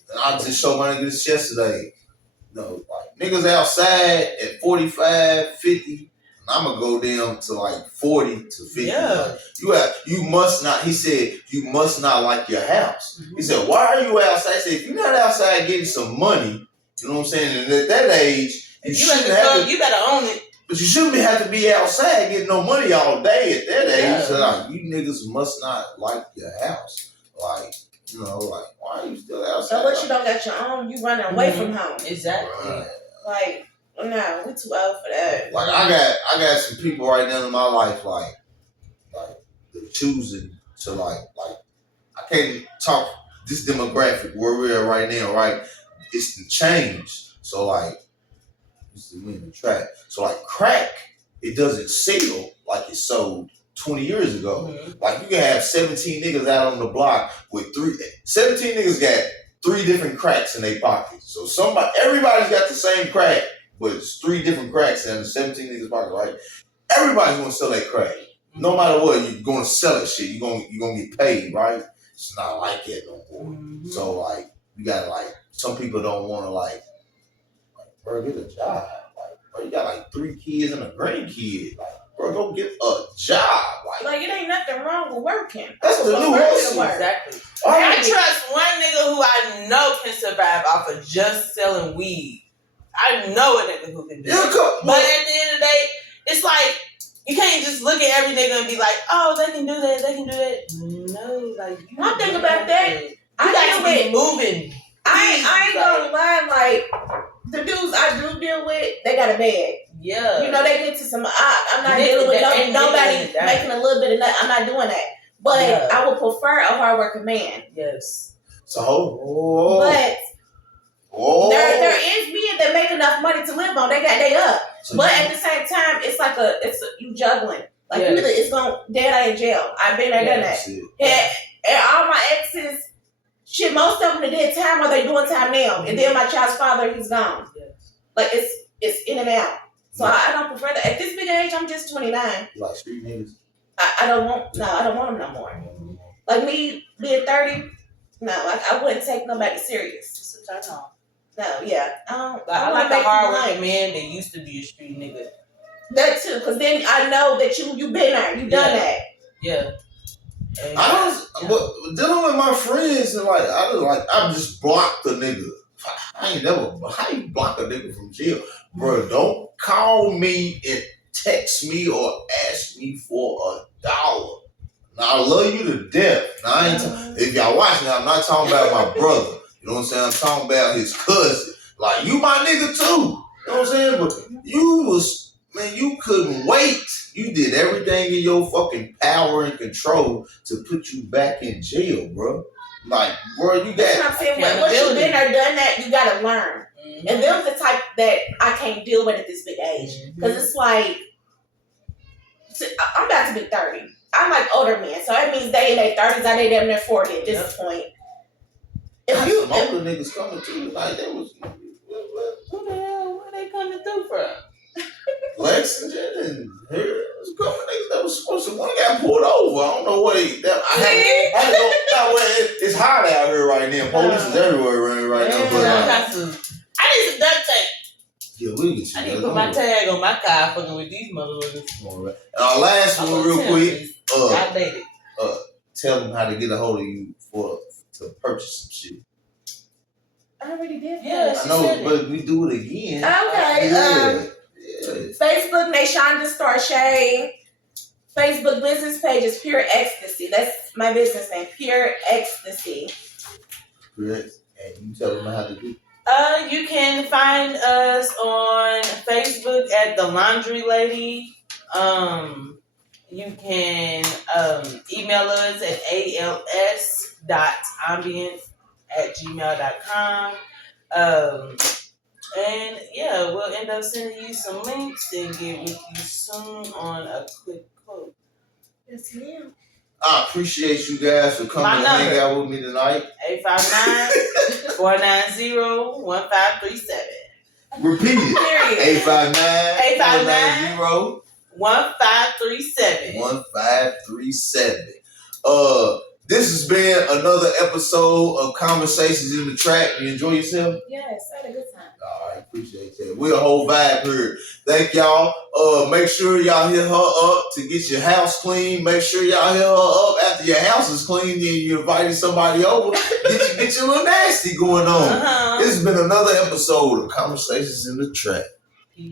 and I just showed my nigga this yesterday. Like niggas outside at 45, 50. I'm gonna go down to like 40 to 50. Yeah. Like, you must not. He said you must not like your house. He said, why are you outside? I said, if you're not outside getting some money, you know what I'm saying? And at that age, you better own it. But you shouldn't have to be outside getting no money all day at that age. So like, you niggas must not like your house. Like, like why are you still outside? So what you don't got your own? You running away from home. Exactly. Right. Like. No, we too old for that. Like I got some people right now in my life, like they're choosing to like I can't talk this demographic where we're at right now, right? It's the change. So like we in the trap. So like crack, it doesn't sell like it sold 20 years ago. Like you can have 17 niggas out on the block with 17 niggas got 3 different cracks in their pockets. So everybody's got the same crack. But it's 3 different cracks in the 17 niggas pocket, right? Everybody's gonna sell that crack. No matter what, you're gonna sell that shit. You're gonna get paid, right? It's not like that no more. So like you gotta some people don't wanna like bro, get a job. Like, bro, you got like 3 kids and a grandkid. Like, bro, go get a job. Like it ain't nothing wrong with working. That's the new hustle. Exactly. I trust one nigga who I know can survive off of just selling weed. I know a nigga who can do it. But at the end of the day, it's like, you can't just look at every nigga and be like, oh, they can do that, they can do that. No, like, you one thing about that, I got to be moving. I ain't gonna lie, like, the dudes I do deal with, they got a bag. Yeah. They get to some, I'm not dealing with nobody making a little bit of nothing. I'm not doing that. But I would prefer a hardworking man. Yes. So, but there is men that make enough money to live on. They up. But at the same time, it's you juggling. Like it's going dad in jail. I've been there, done that. And all my exes, shit, most of them did time or they doing time now. And then my child's father, he's gone. Like it's in and out. So I don't prefer that. At this big age, I'm just 29. You like street niggas? I don't want them no more. Like me being 30, no, I wouldn't take nobody serious. It's a turn on. No, yeah. I like a hard-working man that used to be a street nigga. That too, because then I know that you been there, you done that. Yeah. But dealing with my friends and I just blocked the nigga. How you block a nigga from jail? Bro, don't call me and text me or ask me for $1. Now I love you to death. Now if y'all watching, I'm not talking about my brother. You know what I'm saying? I'm talking about his cousin. Like, you my nigga too. You know what I'm saying? But you was, Man, you couldn't wait. You did everything in your fucking power and control to put you back in jail, bro. Like, bro, you That's what got. I'm saying. Once you've been there, done that, you gotta learn. Mm-hmm. And them's the type that I can't deal with at this big age. Because it's like, I'm about to be 30. I'm like older men, so that means they in their 30s, I they damn near 40 at this point. If you older niggas coming through, like that was. Who the hell? Where they coming through from? Lexington and here was a couple niggas that was supposed to. One got pulled over. I don't know what he. I had to go. It's hot out here right now. Police is everywhere right now. But I need some duct tape. Yeah, we get you. I need to put my tag on my car fucking with these motherfuckers. All right. Last one, real quick. Outdated. Tell them how to get a hold of you to purchase some shit. I already did. Yeah, I know, but we do it again. Okay. Yeah. Facebook, Nashonda Starsha. Facebook business page is Pure Ecstasy. That's my business name, Pure Ecstasy. Correct. And you tell them how to do. You can find us on Facebook at The Laundry Lady. You can email us at als.ambience@gmail.com. And yeah, we'll end up sending you some links and get with you soon on a quick quote. Yes, ma'am. I appreciate you guys for coming and hang out with me tonight. 859-490-1537. Repeat it. 859-490-1537. 1537. This has been another episode of Conversations in the Trap. You enjoy yourself? Yes, I had a good time. All right, appreciate that. We're a whole vibe here. Thank y'all. Make sure y'all hit her up to get your house clean. Make sure y'all hit her up after your house is clean. Then you invited somebody over. Get your little nasty going on. This has been another episode of Conversations in the Trap.